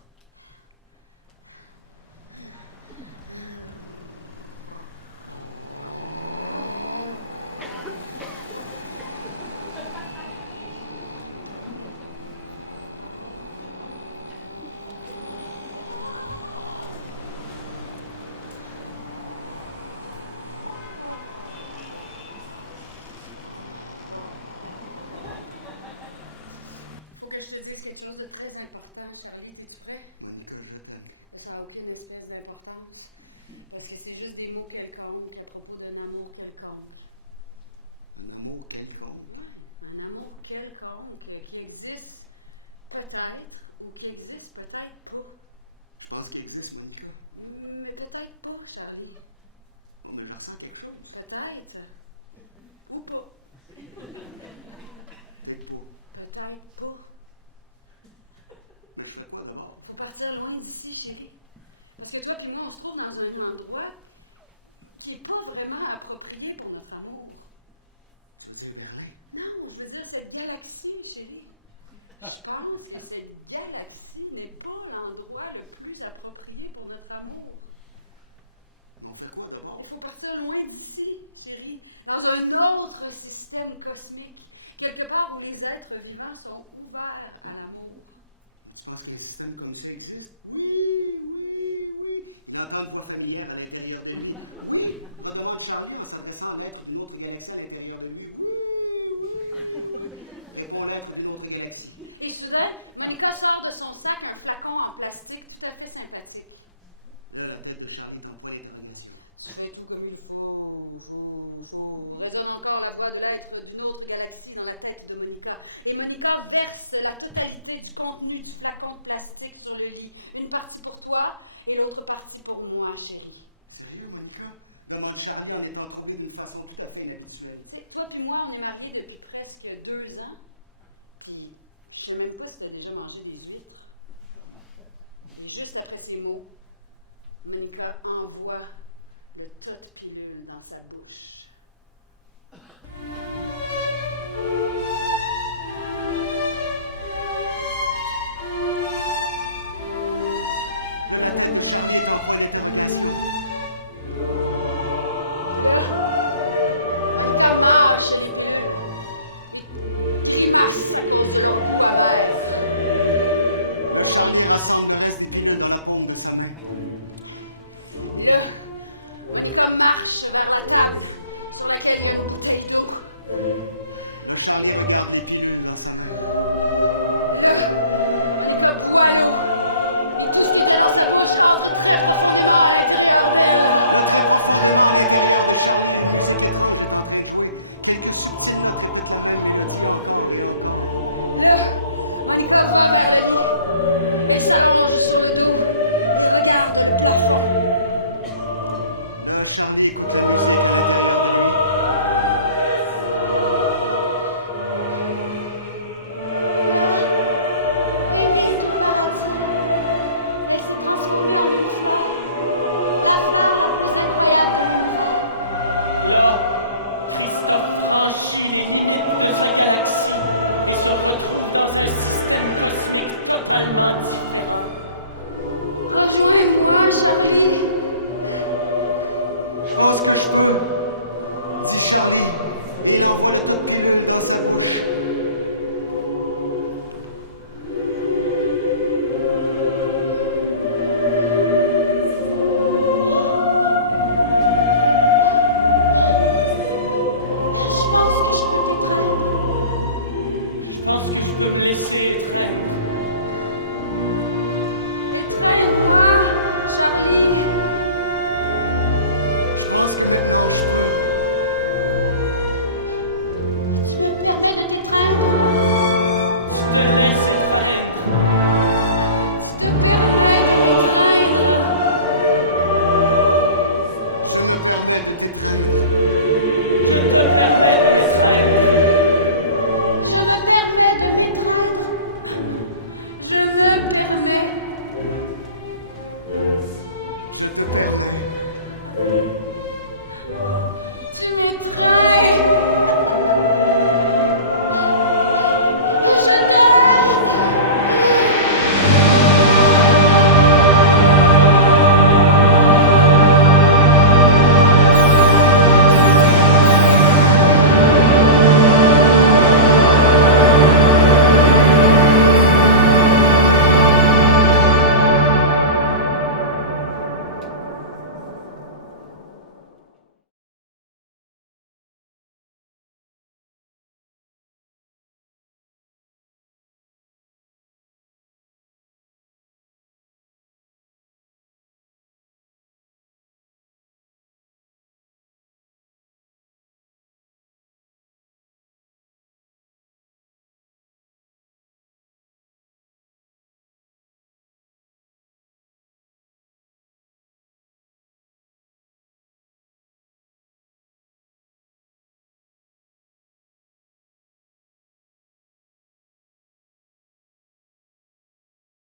Que je te dise quelque chose de très important, Charlie, es-tu prêt? Monica, je t'aime. Ça n'a aucune espèce d'importance. Parce que c'est juste des mots quelconques à propos d'un amour quelconque. Un amour quelconque. Un amour quelconque qui existe peut-être, ou qui existe peut-être pas. Je pense qu'il existe, Monica. Mais peut-être pas, Charlie. Oh, mais je ressens quelque chose. Peut-être. Ou pas. Peut-être pas. Peut-être pas. Mais je fais quoi d'abord? Faut partir loin d'ici, chérie. Parce que toi et moi, on se trouve dans un endroit qui n'est pas vraiment approprié pour notre amour. Tu veux dire Berlin? Non, je veux dire cette galaxie, chérie. Je pense que cette galaxie n'est pas l'endroit le plus approprié pour notre amour. On fait quoi d'abord? Il faut partir loin d'ici, chérie, dans un autre système cosmique, quelque part où les êtres vivants sont ouverts à l'amour. Tu penses que les systèmes comme ça existent? Oui. Il entend une voix familière à l'intérieur de lui. Oui. On demande Charlie en s'adressant à l'être d'une autre galaxie à l'intérieur de lui. Oui. Répond l'être d'une autre galaxie. Et soudain, Monica sort de son sac un flacon en plastique tout à fait sympathique. Là, la tête de Charlie est en point d'interrogation. Tu fais tout comme il faut. Résonne encore la voix de l'être d'une autre galaxie dans la tête de Monica. Et Monica verse la totalité du contenu du flacon de plastique sur le lit. Une partie pour toi et l'autre partie pour moi, chérie. Sérieux, Monica? Demande Charlie en étant troublé d'une façon tout à fait inhabituelle. Tu sais, toi puis moi, on est mariés depuis presque 2 ans. Puis, je sais même pas si tu as déjà mangé des huîtres. Et juste après ces mots, Monica envoie le tas de pilules dans sa bouche. Là, la tête de Charlie est en point d'interrogation. Monica mâche les pilules. Et grimace à cause de leur goût amer. Là, Charlie rassemble le reste des pilules dans la paume de sa main. Et là, Monica marche vers la table sur laquelle il y a une bouteille d'eau. Là, Charlie regarde les pilules dans sa main. Là, Monica boit l'eau. Et tout ce qui était dans sa bouche entre très profondément à l'intérieur d'elle. Le très profondément à l'intérieur de Charlie, une musique étrange est en train de jouer. Quelques subtiles notes répètent la même mélodie encore et encore. Là, Monica va vers le lit. Elle s'allonge sur le dos et regarde le plafond. Là, Charlie écoute la musique à l'intérieur de Là, Christophe franchit les limites de sa galaxie et se retrouve dans un système cosmique totalement différent. Rejoins-moi, Charlie. Je pense que je peux, dit Charlie